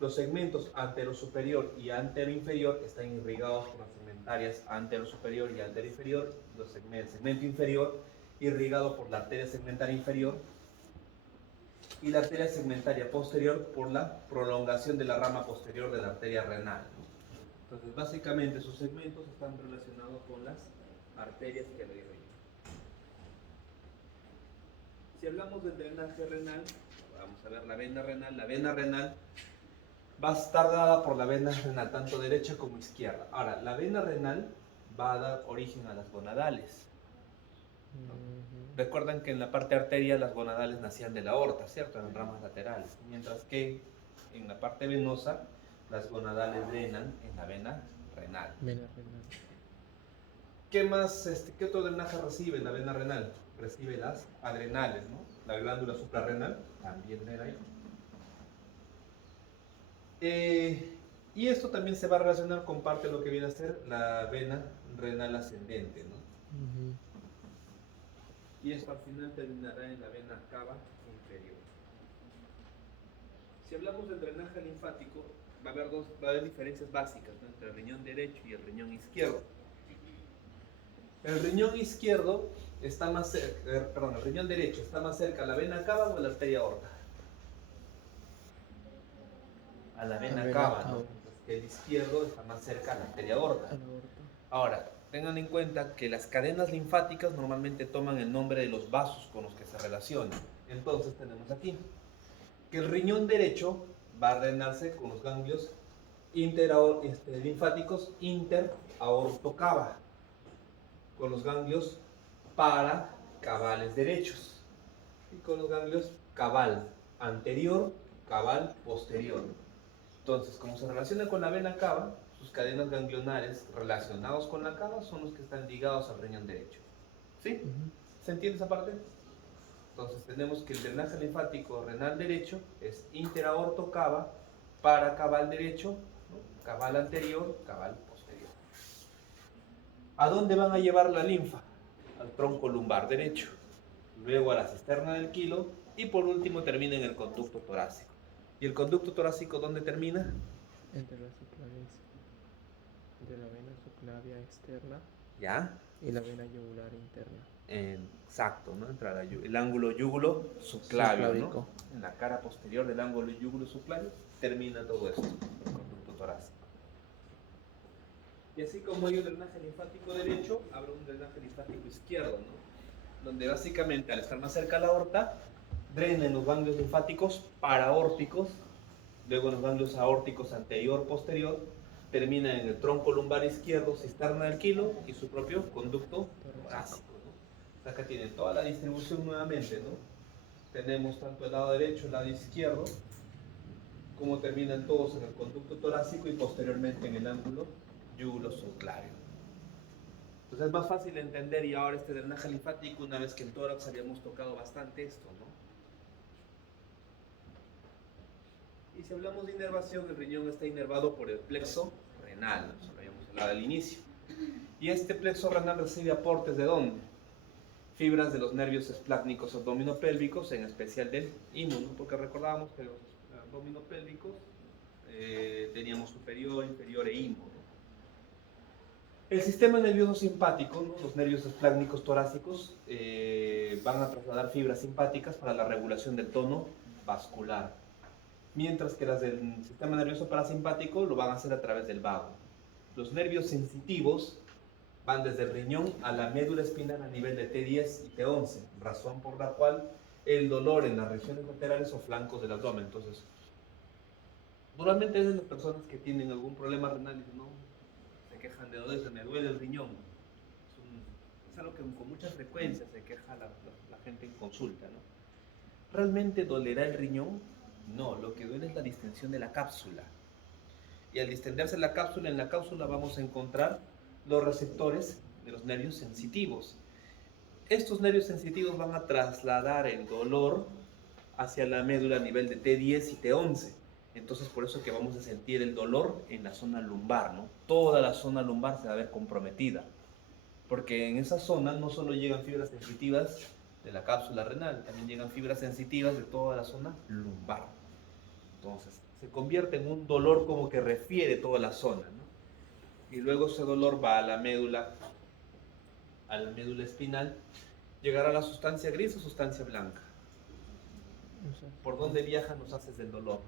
Los segmentos anterosuperior y anteroinferior están irrigados por las segmentarias anterosuperior y anteroinferior. El segmento inferior irrigado por la arteria segmentaria inferior y la arteria segmentaria posterior por la prolongación de la rama posterior de la arteria renal, ¿no? Entonces, básicamente sus segmentos están relacionados con las arterias que lo irrigan. Si hablamos del drenaje renal, vamos a ver la vena renal. La vena renal va a estar dada por la vena renal, tanto derecha como izquierda. Ahora, la vena renal va a dar origen a las gonadales. Recuerdan que en la parte arteria las gonadales nacían de la aorta, ¿cierto? En ramas laterales. Mientras que en la parte venosa, las gonadales drenan en la vena renal. Vena renal. ¿Qué más, qué otro drenaje recibe la vena renal? Recibe las adrenales, ¿no? La glándula suprarrenal también drena ahí. Y esto también se va a relacionar con parte de lo que viene a ser la vena renal ascendente, ¿no? Y esto al final terminará en la vena cava inferior. Si hablamos del drenaje linfático, va a haber diferencias básicas, ¿no? Entre el riñón derecho y el riñón izquierdo. El riñón izquierdo está más cerca, el riñón derecho está más cerca a la vena cava o a la arteria aorta. A la vena cava, ¿no? El izquierdo está más cerca a la arteria aorta. Ahora, tengan en cuenta que las cadenas linfáticas normalmente toman el nombre de los vasos con los que se relacionan. Entonces tenemos aquí que el riñón derecho va a drenarse con los ganglios linfáticos interaortocava, con los ganglios paracavales derechos y con los ganglios cabal anterior, cabal posterior. Entonces, como se relaciona con la vena cava, sus cadenas ganglionares relacionados con la cava son los que están ligados al riñón derecho. ¿Sí? ¿Se entiende esa parte? Entonces tenemos que el drenaje linfático renal derecho es interaortocava, paracabal derecho, ¿no? Cabal anterior, cabal posterior. ¿A dónde van a llevar la linfa? Al tronco lumbar derecho, luego a la cisterna del quilo y por último termina en el conducto torácico. ¿Y el conducto torácico dónde termina? Entre las subclavias, entre la vena subclavia externa, ¿Ya? y la vena yugular interna. Exacto, ¿no? Entre el ángulo yúgulo subclavio, ¿no? En la cara posterior del ángulo yúgulo subclavio termina todo esto, el conducto torácico. Y así como hay un drenaje linfático derecho, habrá un drenaje linfático izquierdo, ¿no? Donde básicamente al estar más cerca a la aorta, drenan los ganglios linfáticos paraórticos, luego los ganglios aórticos anterior-posterior, terminan en el tronco lumbar izquierdo, cisterna del quilo y su propio conducto torácico, ¿no? Acá tienen toda la distribución nuevamente, ¿no? Tenemos tanto el lado derecho, el lado izquierdo, como terminan todos en el conducto torácico y posteriormente en el ángulo yúgulo subclavio. Entonces es más fácil entender y ahora este drenaje linfático una vez que en tórax habíamos tocado bastante esto, ¿no? Y si hablamos de inervación, el riñón está inervado por el plexo renal, eso lo habíamos hablado al inicio. Y este plexo renal recibe aportes ¿de dónde? Fibras de los nervios esplácnicos abdominopélvicos, en especial del íngulo, porque recordábamos que los abdominopélvicos teníamos superior, inferior e imo, ¿no? El sistema nervioso simpático, ¿no? Los nervios espláncnicos torácicos, van a trasladar fibras simpáticas para la regulación del tono vascular, mientras que las del sistema nervioso parasimpático lo van a hacer a través del vago. Los nervios sensitivos van desde el riñón a la médula espinal a nivel de T10 y T11, razón por la cual el dolor en las regiones laterales o flancos del abdomen. Entonces, normalmente es de las personas que tienen algún problema renal y dicen, no, se quejan de dolor, me duele el riñón. Es algo que con mucha frecuencia se queja la gente en consulta, ¿no? ¿Realmente dolerá el riñón? No, lo que duele es la distensión de la cápsula. Y al distenderse la cápsula, en la cápsula vamos a encontrar los receptores de los nervios sensitivos. Estos nervios sensitivos van a trasladar el dolor hacia la médula a nivel de T10 y T11. Entonces, por eso que vamos a sentir el dolor en la zona lumbar, ¿no? Toda la zona lumbar se va a ver comprometida. Porque en esa zona no solo llegan fibras sensitivas de la cápsula renal, también llegan fibras sensitivas de toda la zona lumbar. Entonces, se convierte en un dolor como que refiere toda la zona, ¿no? Y luego ese dolor va a la médula espinal, llegará a la sustancia gris o sustancia blanca. No sé. ¿Por dónde viajan los haces del dolor?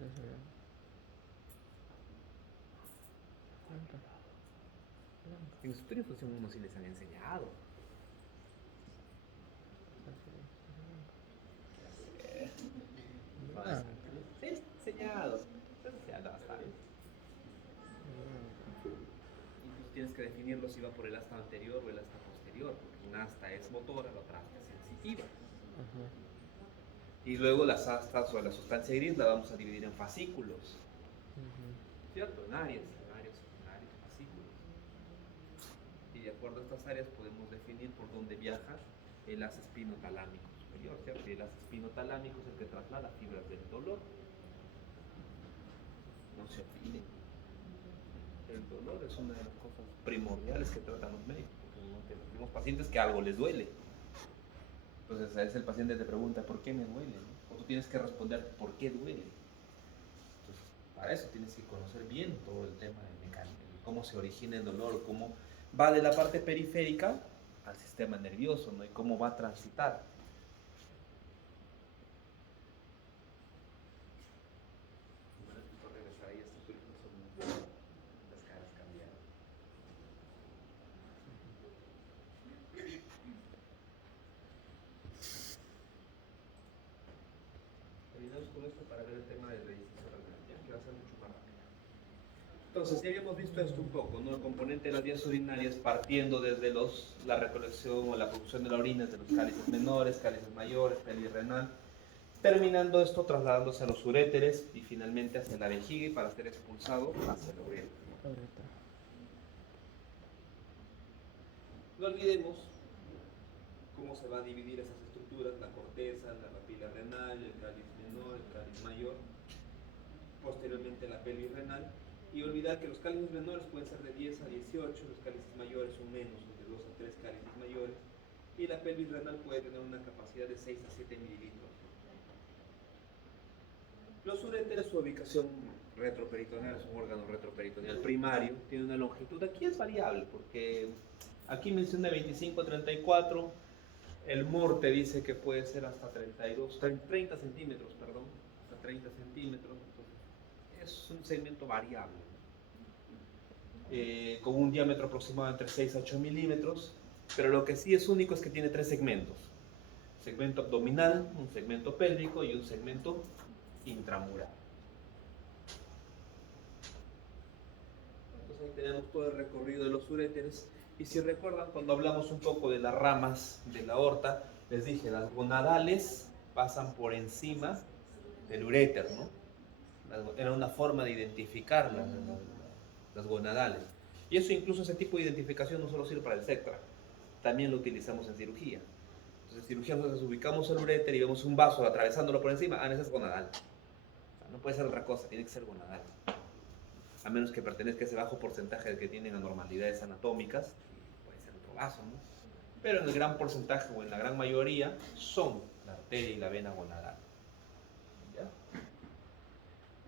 Desde blanca. Blanca. En su historia función uno sí les han enseñado. Blanca. Sí, enseñado. Enseñado bastante. Incluso tienes que definirlo si va por el asta anterior o el asta posterior, porque una asta es motora, la otra asta es sensitiva. Ajá. Y luego las astas o la sustancia gris la vamos a dividir en fascículos, Ujú. ¿cierto? En áreas, fascículos. Y de acuerdo a estas áreas podemos definir por dónde viaja el haz espinotalámico superior, ¿cierto? Y el haz espinotalámico es el que traslada fibras del dolor. No se olviden. El dolor es una de las cosas primordiales que tratan los médicos, porque tenemos pacientes que algo les duele. Entonces a veces el paciente te pregunta, ¿por qué me duele? ¿No? O tú tienes que responder, ¿por qué duele? Entonces, para eso tienes que conocer bien todo el tema del mecanismo, cómo se origina el dolor, cómo va de la parte periférica al sistema nervioso, ¿no? Y cómo va a transitar. Con esto para ver el tema del ejercicio renal, ¿ya? Que va a ser mucho más rápido. Entonces, ya habíamos visto esto un poco, ¿no? El componente de las vías urinarias partiendo desde la recolección o la producción de la orina de los cálices menores, cálices mayores, pelirrenal, terminando esto trasladándose a los uréteres y finalmente hacia la vejiga y para ser expulsado hacia la uretra. Ahorita. No olvidemos cómo se va a dividir esas estructuras, la corteza, la papila renal, el cáliz menor, el cáliz mayor, posteriormente la pelvis renal, y olvidar que los cálices menores pueden ser de 10 a 18, los cálices mayores son menos, son de 2 a 3 cálices mayores, y la pelvis renal puede tener una capacidad de 6 a 7 mililitros. Los uréteres, su ubicación retroperitoneal, es un órgano retroperitoneal primario, tiene una longitud, aquí es variable, porque aquí menciona 25 a 34, el MUR te dice que puede ser hasta 30 centímetros, perdón, hasta 30 centímetros, entonces es un segmento variable, con un diámetro aproximado entre 6 a 8 milímetros, pero lo que sí es único es que tiene 3 segmentos: segmento abdominal, un segmento pélvico y un segmento intramural. Entonces ahí tenemos todo el recorrido de los uréteres. Y si recuerdan, cuando hablamos un poco de las ramas de la aorta, les dije, las gonadales pasan por encima del uréter, ¿no? Era una forma de identificar las gonadales. Y eso, incluso ese tipo de identificación no solo sirve para el SECTRA, también lo utilizamos en cirugía. Entonces en cirugía nosotros ubicamos el uréter y vemos un vaso atravesándolo por encima, ese es gonadal. O sea, no puede ser otra cosa, tiene que ser gonadal. A menos que pertenezca a ese bajo porcentaje de que tienen anormalidades anatómicas, puede ser otro vaso, ¿no? Pero en el gran porcentaje o en la gran mayoría son la arteria y la vena gonadal. ¿Ya?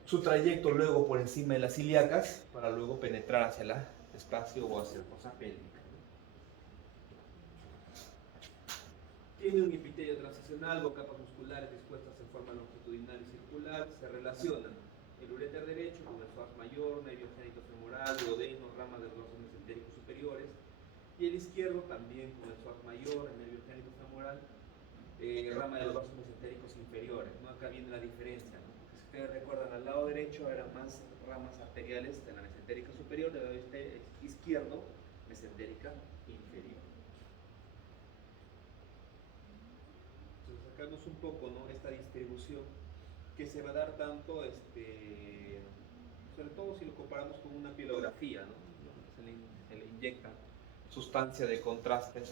su trayecto luego por encima de las ilíacas para luego penetrar hacia el espacio o hacia la fosa pélvica. Tiene un epitelio transicional o capas musculares dispuestas en forma longitudinal y circular. Se relacionan el uréter derecho con el psoas mayor, nervio genitofemoral, duodeno, ramas de los vasos mesentéricos superiores, y el izquierdo también con el psoas mayor, el nervio genitofemoral, rama de los vasos mesentéricos inferiores, ¿no? Acá viene la diferencia, ¿no? Porque si ustedes recuerdan, al lado derecho eran más ramas arteriales de la mesentérica superior, del lado izquierdo, mesentérica inferior. Entonces, sacarnos un poco, ¿no?, esta distribución que se va a dar tanto, sobre todo si lo comparamos con una pielografía, ¿no? Se le inyecta sustancia de contraste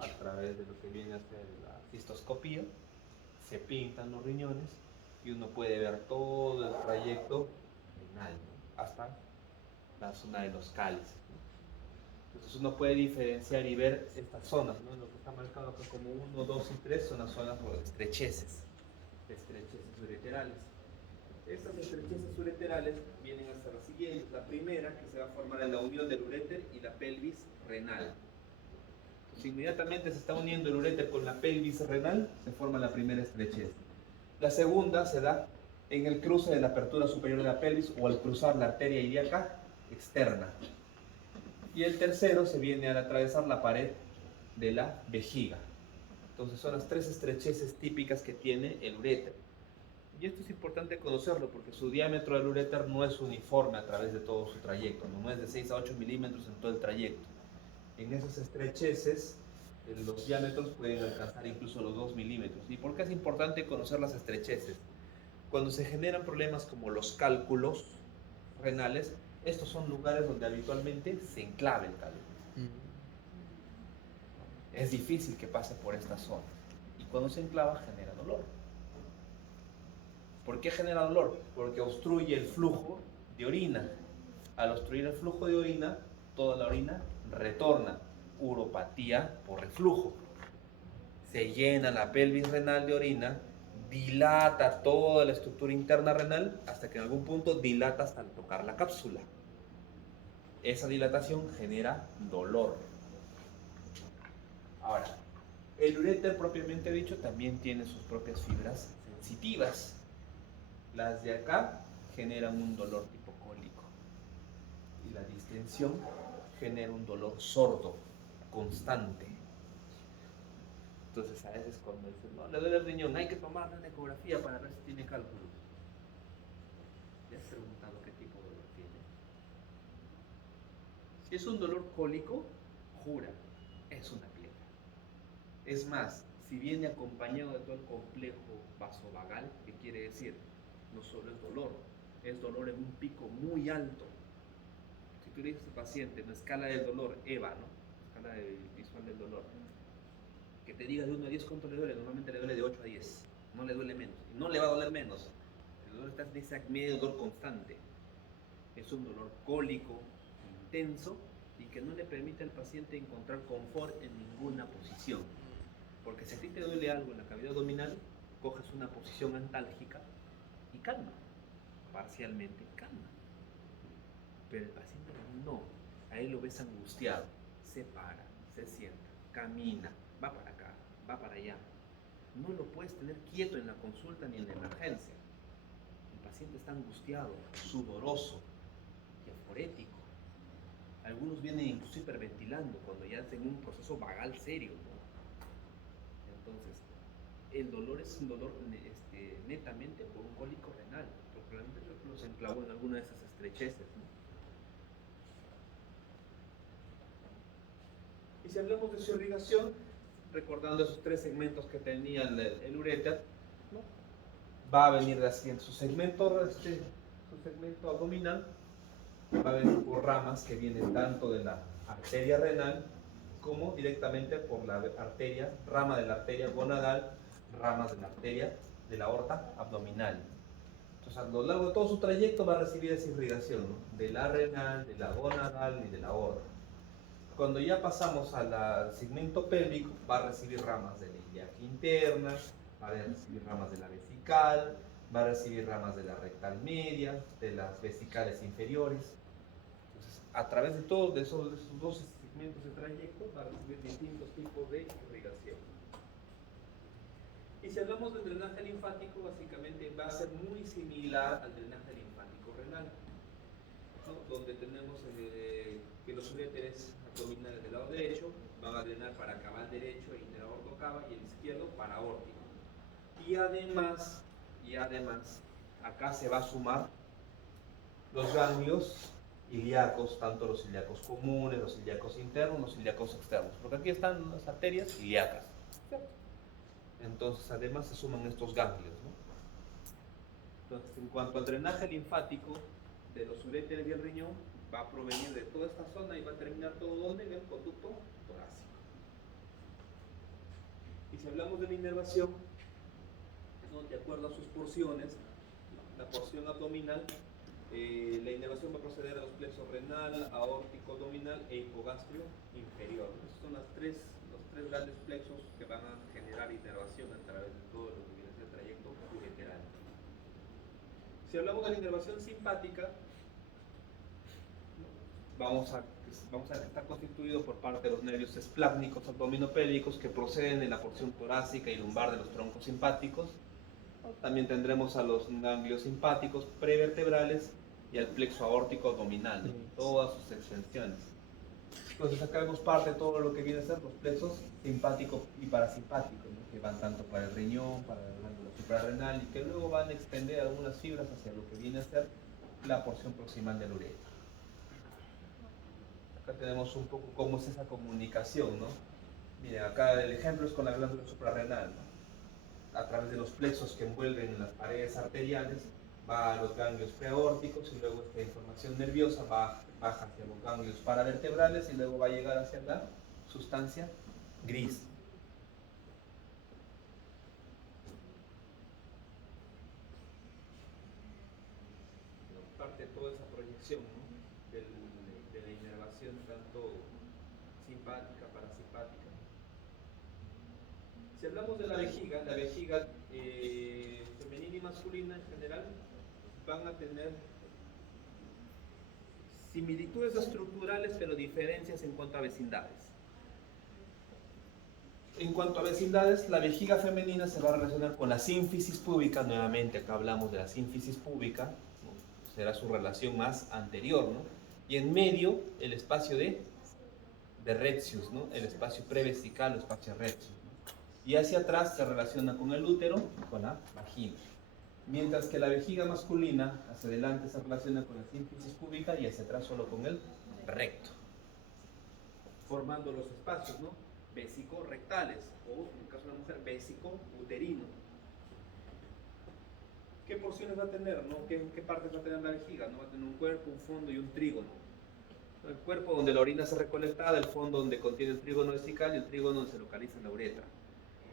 a través de lo que viene a ser la cistoscopía, se pintan los riñones y uno puede ver todo el trayecto renal, ¿no?, hasta la zona de los cálices, ¿no? Entonces uno puede diferenciar y ver estas zonas, ¿no? Lo que está marcado acá como 1, 2 y 3 son las zonas de estrecheces ureterales. Estas estrecheces ureterales vienen a ser las siguientes. La primera, que se va a formar en la unión del uréter y la pelvis renal. Si inmediatamente se está uniendo el uréter con la pelvis renal, se forma la primera estrechez. La segunda se da en el cruce de la apertura superior de la pelvis o al cruzar la arteria ilíaca externa. Y el tercero se viene al atravesar la pared de la vejiga. Entonces son las tres estrecheces típicas que tiene el uréter. Y esto es importante conocerlo porque su diámetro del uréter no es uniforme a través de todo su trayecto, no es de 6 a 8 milímetros en todo el trayecto. En esas estrecheces los diámetros pueden alcanzar incluso los 2 milímetros. ¿Y por qué es importante conocer las estrecheces? Cuando se generan problemas como los cálculos renales, estos son lugares donde habitualmente se enclava el calor. Es difícil que pase por esta zona. Y cuando se enclava genera dolor. ¿Por qué genera dolor? Porque obstruye el flujo de orina. Al obstruir el flujo de orina, toda la orina retorna. Uropatía por reflujo. Se llena la pelvis renal de orina, dilata toda la estructura interna renal hasta que en algún punto dilata hasta tocar la cápsula. Esa dilatación genera dolor. Ahora, el uréter propiamente dicho también tiene sus propias fibras sensitivas. Las de acá generan un dolor tipo cólico y la distensión genera un dolor sordo, constante. Entonces a veces cuando dicen, no, le duele el riñón, hay que tomarle una ecografía para ver si tiene cálculos. ¿Le has preguntado qué tipo de dolor tiene? Si es un dolor cólico, jura, es una piedra. Es más, si viene acompañado de todo el complejo vasovagal, ¿qué quiere decir? No solo es dolor en un pico muy alto. Si tú le dices a tu paciente en la escala del dolor, EVA, ¿no?, escala visual del dolor, que te diga de 1 a 10 cuánto le duele, normalmente le duele de 8 a 10, no le duele menos, y no le va a doler menos. El dolor está en ese medio dolor constante. Es un dolor cólico, intenso, y que no le permite al paciente encontrar confort en ninguna posición. Porque si a ti te duele algo en la cavidad abdominal, coges una posición antálgica y calma, parcialmente calma. Pero el paciente no, a él lo ves angustiado, se para, se sienta, camina, va para acá, va para allá. No lo puedes tener quieto en la consulta ni en la emergencia. El paciente está angustiado, sudoroso y aforético. Algunos vienen incluso hiperventilando cuando ya hacen un proceso vagal serio, ¿no? Entonces, el dolor es un dolor netamente por un cólico renal, porque realmente los enclavó en alguna de esas estrecheces, ¿no? Y si hablamos de su irrigación, recordando esos 3 segmentos que tenía el uréter, ¿no?, va a venir de siguiente. Su segmento abdominal va a venir por ramas que vienen tanto de la arteria renal como directamente por la rama de la arteria gonadal, ramas de la arteria de la aorta abdominal. Entonces, a lo largo de todo su trayecto va a recibir esa irrigación, ¿no?, de la renal, de la gonadal y de la aorta. Cuando ya pasamos al segmento pélvico, va a recibir ramas de la ilíaca interna, va a recibir ramas de la vesical, va a recibir ramas de la rectal media, de las vesicales inferiores. Entonces, a través de todos esos 12 segmentos de trayecto va a recibir distintos tipos de irrigación. Y si hablamos del drenaje linfático, básicamente va a ser muy similar al drenaje linfático renal, ¿no? Donde tenemos que los uréteres abdominales del lado derecho van a drenar para cabal derecho e interaorto cava, y el izquierdo para aórtico. Y además, acá se va a sumar los ganglios ilíacos, tanto los ilíacos comunes, los ilíacos internos, los ilíacos externos, porque aquí están las arterias ilíacas. Entonces, además se suman estos ganglios, ¿no? Entonces, en cuanto al drenaje linfático de los uréteres y el riñón, va a provenir de toda esta zona y va a terminar todo donde, en el conducto torácico. Y si hablamos de la inervación, ¿no? De acuerdo a sus porciones, la porción abdominal, la inervación va a proceder a los plexos renal, aórtico abdominal e hipogastrio inferior. Estos son los tres grandes plexos que van a generar inervación a través de todo lo que viene a ser el trayecto ureteral. Si hablamos de la inervación simpática, vamos a ver que está constituido por parte de los nervios esplácnicos abdominopélvicos que proceden de la porción torácica y lumbar de los troncos simpáticos. También tendremos a los ganglios simpáticos prevertebrales y al plexo aórtico abdominal, ¿no? Todas sus extensiones. Entonces acá vemos parte de todo lo que viene a ser los plexos simpático y parasimpático, ¿no? Que van tanto para el riñón, para la glándula suprarrenal, y que luego van a extender algunas fibras hacia lo que viene a ser la porción proximal del uretra. Acá tenemos un poco cómo es esa comunicación, ¿no? Miren, acá el ejemplo es con la glándula suprarrenal, ¿no? A través de los plexos que envuelven las paredes arteriales, va a los ganglios preaórticos, y luego esta información nerviosa baja hacia los ganglios paravertebrales y luego va a llegar hacia la sustancia gris. Parte de toda esa proyección, ¿no? de la inervación tanto simpática, parasimpática. Si hablamos de la vejiga femenina y masculina en general van a tener similitudes estructurales, pero diferencias en cuanto a vecindades. En cuanto a vecindades, la vejiga femenina se va a relacionar con la sínfisis púbica. Nuevamente acá hablamos de la sínfisis púbica, ¿no? Será su relación más anterior, ¿no? Y en medio el espacio de Retzius, ¿no? El espacio prevesical o espacio Retzius, ¿no? Y hacia atrás se relaciona con el útero y con la vagina. Mientras que la vejiga masculina hacia adelante se relaciona con la sínfisis púbica y hacia atrás solo con el recto, formando los espacios, ¿no? Vesico-rectales, o en el caso de la mujer, vesico-uterino. ¿Qué porciones va a tener, no? ¿Qué partes va a tener la vejiga? ¿No? Va a tener un cuerpo, un fondo y un trígono. El cuerpo donde la orina se recolectada, el fondo donde contiene el trígono vesical y el trígono donde se localiza la uretra.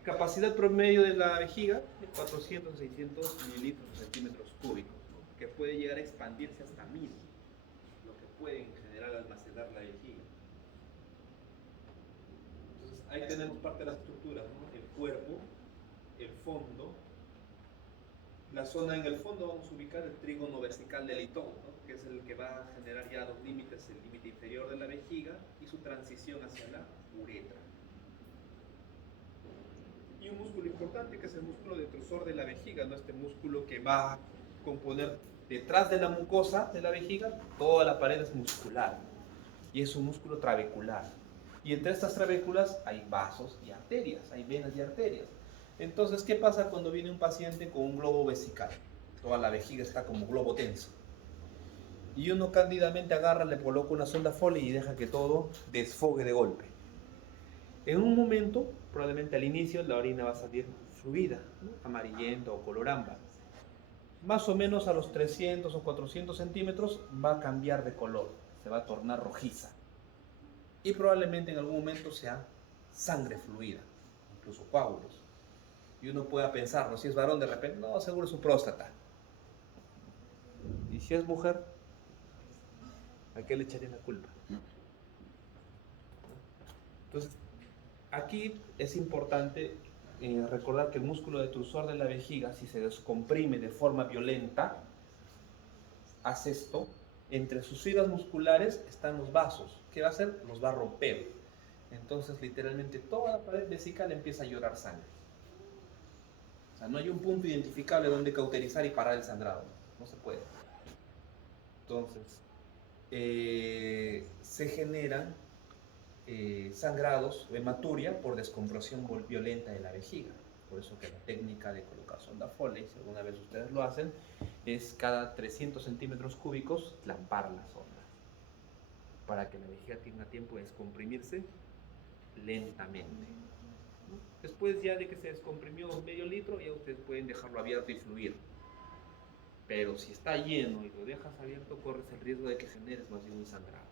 Capacidad promedio de la vejiga de 400 a 600 mililitros por centímetros cúbicos, ¿no? Que puede llegar a expandirse hasta 1000, lo que puede en general almacenar la vejiga. Entonces ahí tenemos parte de las estructuras, ¿no? El cuerpo, el fondo, la zona en el fondo vamos a ubicar el trígono vesical del Itón, ¿no? Que es el que va a generar ya dos límites, el límite inferior de la vejiga y su transición hacia la uretra. Y un músculo importante que es el músculo detrusor de la vejiga, ¿no? Este músculo que va a componer detrás de la mucosa de la vejiga, toda la pared es muscular y es un músculo trabecular. Y entre estas trabéculas hay vasos y arterias, hay venas y arterias. Entonces, ¿qué pasa cuando viene un paciente con un globo vesical? Toda la vejiga está como globo tenso. Y uno cándidamente agarra, le coloca una sonda Foley y deja que todo desfogue de golpe. En un momento, probablemente al inicio, la orina va a salir fluida, ¿no? Amarillenta o color ámbar. Más o menos a los 300 o 400 centímetros va a cambiar de color, se va a tornar rojiza. Y probablemente en algún momento sea sangre fluida, incluso coágulos. Y uno pueda pensar, ¿no? Si es varón de repente, no, seguro es su próstata. Y si es mujer, ¿a qué le echarían la culpa? Entonces, aquí es importante recordar que el músculo detrusor de la vejiga, si se descomprime de forma violenta, hace esto, entre sus fibras musculares están los vasos. ¿Qué va a hacer? Los va a romper. Entonces, literalmente, toda la pared vesical empieza a llorar sangre. O sea, no hay un punto identificable donde cauterizar y parar el sangrado. No se puede. Entonces, se generan sangrados o hematuria por descompresión violenta de la vejiga. Por eso que la técnica de colocar sonda Foley, si alguna vez ustedes lo hacen, es cada 300 centímetros cúbicos clampar la sonda para que la vejiga tenga tiempo de descomprimirse lentamente. Después ya de que se descomprimió medio litro, ya ustedes pueden dejarlo abierto y fluir. Pero si está lleno y lo dejas abierto, corres el riesgo de que generes más bien un sangrado.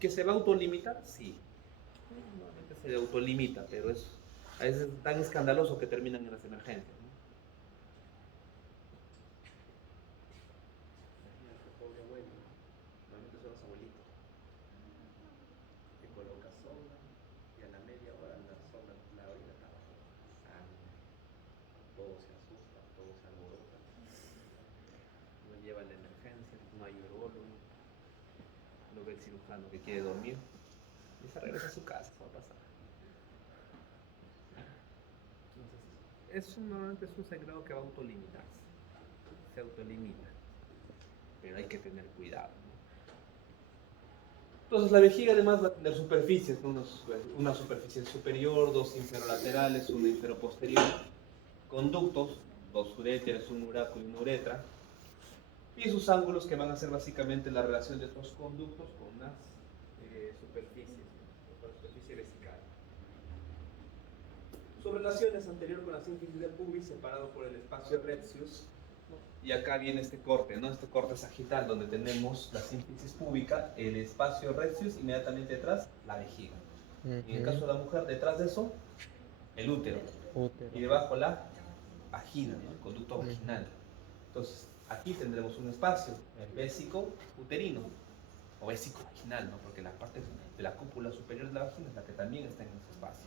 ¿Que se va a autolimitar? Sí. Normalmente se autolimita, pero es a veces tan escandaloso que terminan en las emergencias, ¿no? Imagínate, pobre abuelo, normalmente son los abuelitos. Te colocas sonda y a la media hora la sonda, la orina está bajo sangre. Todo se asusta, todo se alborota. Lo lleva a la emergencia, no hay urólogo. Lo ve el cirujano que quiere dormir y se regresa a su casa, eso va a pasar. Entonces, normalmente es un sangrado que va a autolimitarse, se autolimita, pero hay que tener cuidado, ¿no? Entonces la vejiga además va a tener superficies, ¿no? Una superficie superior, dos inferolaterales, una inferoposterior, conductos, dos uréteres, un uraco y una uretra, y sus ángulos que van a ser básicamente la relación de estos conductos con las superficies, con la superficie vesical. Su relación es anterior con la sínfisis del pubis, separado por el espacio rectus, y acá viene este corte, ¿no? Este corte sagital donde tenemos la sínfisis púbica, el espacio rectus, inmediatamente detrás la vejiga. En el caso de la mujer, detrás de eso, el útero. Y debajo la vagina, ¿no? El conducto vaginal. Entonces, aquí tendremos un espacio, el vésico uterino, o vésico vaginal, ¿no? Porque la parte de la cúpula superior de la vagina es la que también está en ese espacio.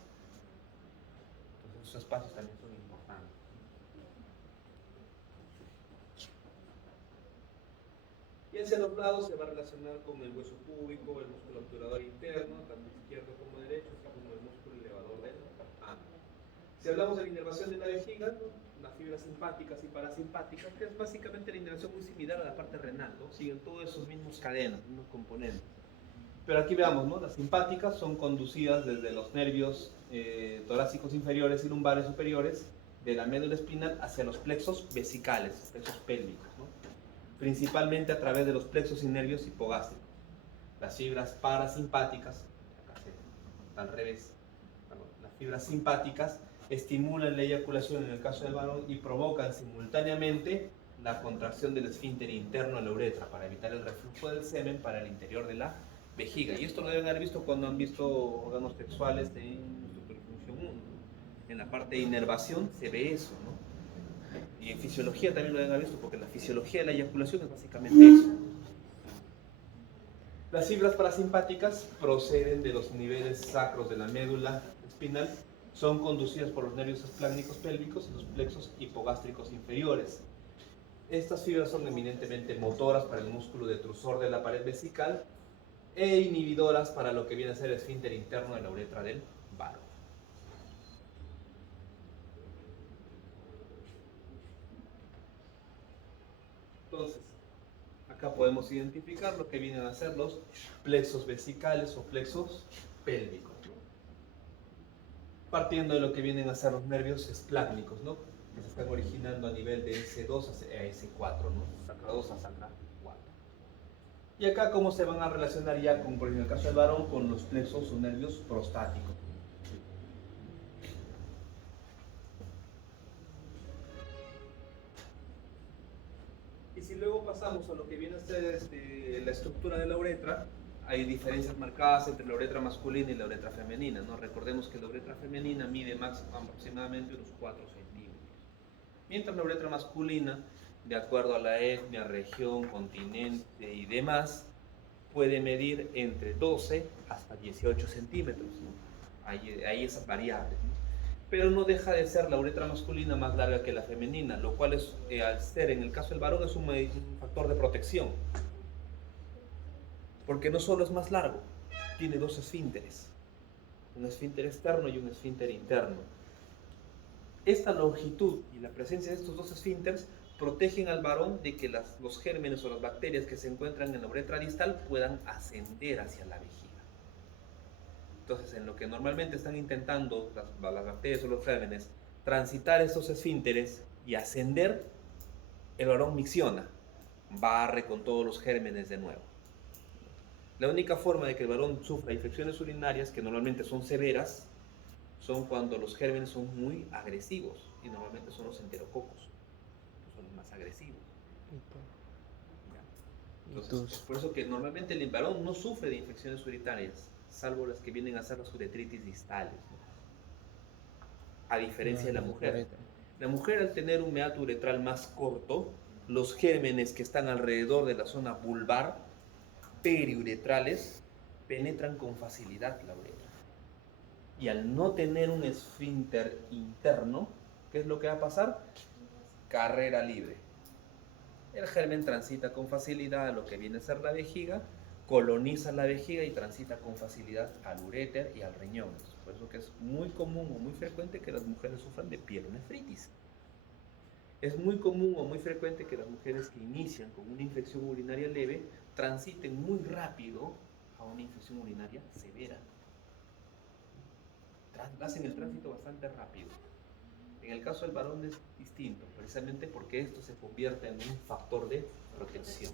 Entonces, esos espacios también son importantes. Y hacia los lados se va a relacionar con el hueso púbico, el músculo obturador interno, tanto izquierdo como derecho, así como el músculo elevador del ano. Si hablamos de la inervación de la vejiga, las fibras simpáticas y parasimpáticas, que es básicamente la inervación muy similar a la parte renal, ¿no? Siguen todos esos mismos cadenas, mismos componentes. Pero aquí veamos, ¿no? Las simpáticas son conducidas desde los nervios torácicos inferiores y lumbares superiores de la médula espinal hacia los plexos vesicales, plexos pélvicos, ¿no? Principalmente a través de los plexos y nervios hipogástricos. Las fibras parasimpáticas, acá está al revés, perdón, las fibras simpáticas estimulan la eyaculación en el caso del varón y provocan simultáneamente la contracción del esfínter interno de la uretra para evitar el reflujo del semen para el interior de la vejiga. Y esto lo deben haber visto cuando han visto órganos sexuales en función 1. En la parte de inervación se ve eso, ¿no? Y en fisiología también lo deben haber visto, porque la fisiología de la eyaculación es básicamente eso. Las fibras parasimpáticas proceden de los niveles sacros de la médula espinal, son conducidas por los nervios espláncnicos pélvicos y los plexos hipogástricos inferiores. Estas fibras son eminentemente motoras para el músculo detrusor de la pared vesical e inhibidoras para lo que viene a ser el esfínter interno de la uretra del varón. Entonces, acá podemos identificar lo que vienen a ser los plexos vesicales o plexos pélvicos, ¿no? Partiendo de lo que vienen a ser los nervios espláncnicos, ¿no? Que se están originando a nivel de S2 a S4, ¿no? Sacra 2 a sacra 4. Y acá cómo se van a relacionar ya, como por ejemplo en el caso del varón, con los plexos o nervios prostáticos. Y si luego pasamos a lo que viene a ser la estructura de la uretra, hay diferencias marcadas entre la uretra masculina y la uretra femenina, ¿no? Recordemos que la uretra femenina mide máximo aproximadamente unos 4 centímetros. Mientras la uretra masculina, de acuerdo a la etnia, región, continente y demás, puede medir entre 12 hasta 18 centímetros, ¿no? Hay esas variables, ¿no? pero no deja de ser la uretra masculina más larga que la femenina, lo cual es, al ser en el caso del varón, es un factor de protección, porque no solo es más largo, tiene dos esfínteres, un esfínter externo y un esfínter interno. Esta longitud y la presencia de estos dos esfínteres protegen al varón de que los gérmenes o las bacterias que se encuentran en la uretra distal puedan ascender hacia la vejiga. Entonces, en lo que normalmente están intentando las bacterias o los gérmenes transitar estos esfínteres y ascender, el varón micciona, barre con todos los gérmenes de nuevo. La única forma de que el varón sufra infecciones urinarias, que normalmente son severas, son cuando los gérmenes son muy agresivos, y normalmente son los enterococos, que son los más agresivos. Entonces, es por eso que normalmente el varón no sufre de infecciones urinarias, salvo las que vienen a ser las uretritis distales, ¿no? A diferencia de la mujer. La mujer, al tener un meato uretral más corto, los gérmenes que están alrededor de la zona vulvar, periuretrales, penetran con facilidad la uretra. Y al no tener un esfínter interno, ¿qué es lo que va a pasar? Carrera libre. El germen transita con facilidad a lo que viene a ser la vejiga, coloniza la vejiga y transita con facilidad al uréter y al riñón. Por eso que es muy común o muy frecuente que las mujeres sufran de pielonefritis. Es muy común o muy frecuente que las mujeres que inician con una infección urinaria leve transiten muy rápido a una infección urinaria severa. Hacen el tránsito bastante rápido. En el caso del varón es distinto, precisamente porque esto se convierte en un factor de protección.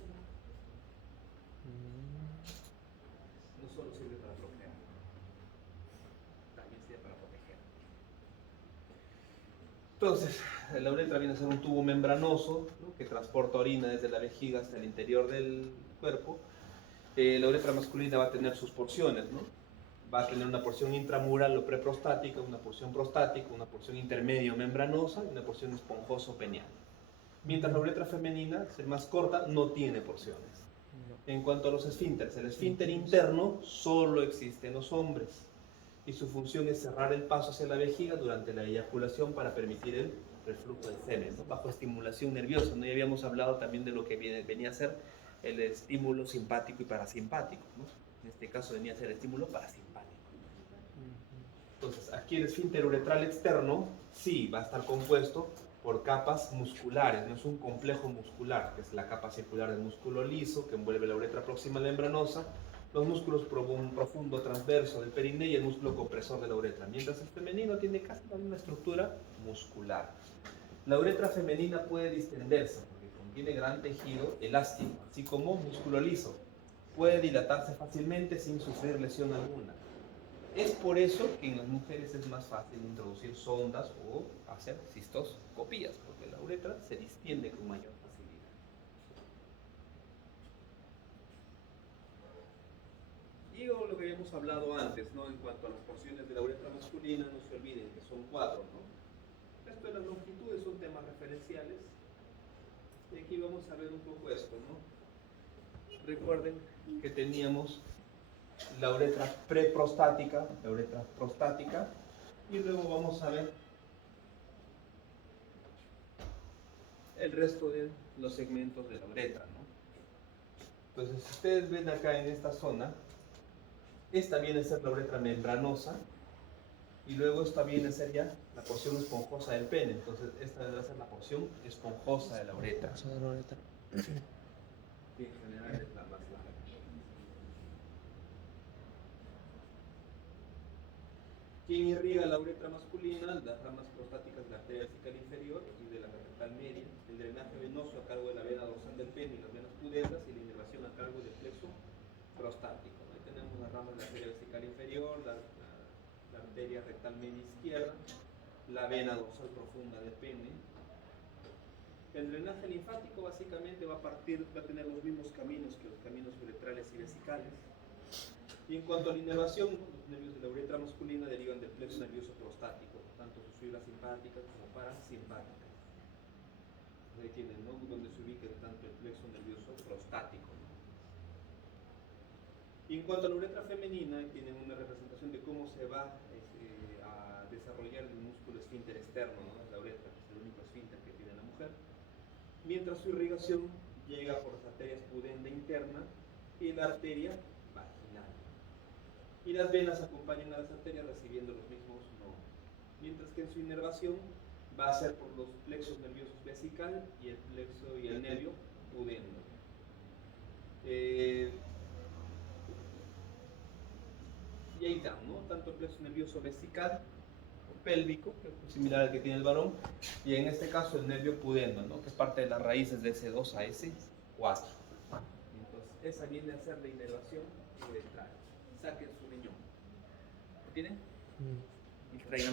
No solo sirve para procrear, también sirve para proteger. Entonces, la uretra viene a ser un tubo membranoso, ¿no?, que transporta orina desde la vejiga hasta el interior del cuerpo. La uretra masculina va a tener sus porciones, ¿no? Va a tener una porción intramural o preprostática, una porción prostática, una porción intermedio membranosa y una porción esponjoso peniana. Mientras la uretra femenina, al ser más corta, no tiene porciones. En cuanto a los esfínteres, el esfínter interno solo existe en los hombres y su función es cerrar el paso hacia la vejiga durante la eyaculación para permitir el reflujo del semen, ¿no?, bajo estimulación nerviosa, ¿no? Ya habíamos hablado también de lo que venía a ser el estímulo simpático y parasimpático, ¿no? En este caso venía a ser el estímulo parasimpático. Entonces, aquí el esfínter uretral externo sí va a estar compuesto por capas musculares, no es un complejo muscular, que es la capa circular del músculo liso que envuelve la uretra próxima membranosa, los músculos profundo transverso del perineo y el músculo compresor de la uretra, mientras el femenino tiene casi la misma estructura muscular. La uretra femenina puede distenderse porque contiene gran tejido elástico, así como músculo liso. Puede dilatarse fácilmente sin sufrir lesión alguna. Es por eso que en las mujeres es más fácil introducir sondas o hacer cistoscopías, porque la uretra se distiende con mayor facilidad. Y lo que habíamos hablado antes, ¿no?, en cuanto a las porciones de la uretra masculina, no se olviden que son 4, ¿no? Esto de las longitudes son temas referenciales. Y aquí vamos a ver un poco esto, ¿no? Recuerden que teníamos la uretra preprostática, la uretra prostática, y luego vamos a ver el resto de los segmentos de la uretra, ¿no? Entonces, si ustedes ven acá en esta zona, esta viene a ser la uretra membranosa, y luego esta viene a ser ya la porción esponjosa del pene. Entonces, esta debe ser la porción esponjosa de la uretra. Que en general es la más larga. ¿Quién irriga la uretra masculina? Las ramas prostáticas de la arteria vesical inferior y de la vertebral media, el drenaje venoso a cargo de la vena dorsal del pene y las venas pudendras, y la inervación a cargo del plexo prostático. Ahí tenemos las ramas de la arteria vesical inferior, la arteria rectal media izquierda, la vena dorsal profunda del pene. El drenaje linfático básicamente va a tener los mismos caminos que los caminos uretrales y vesicales. Y en cuanto a la inervación, los nervios de la uretra masculina derivan del plexo nervioso prostático, tanto sus fibras simpáticas como parasimpáticas. Ahí tienen, ¿no?, donde se ubica tanto el plexo nervioso prostático. Y en cuanto a la uretra femenina, tienen una representación de cómo se va a desarrollar desarrollar el músculo esfínter externo, ¿no? Es la uretra, que es el único esfínter que tiene la mujer, mientras su irrigación llega por las arterias pudenda interna y la arteria vaginal. Y las venas acompañan a las arterias recibiendo los mismos nodos. Mientras que en su inervación va a ser por los plexos nerviosos vesical y el plexo y el nervio pudendo. Y ahí está, ¿no? Tanto el plexo nervioso vesical o pélvico, que es similar al que tiene el varón, y en este caso el nervio pudendo, ¿no? Que es parte de las raíces de S2 a S4. Entonces, esa viene a ser la inervación uretral. Saquen su riñón. ¿Lo tienen? Mm. Y traigan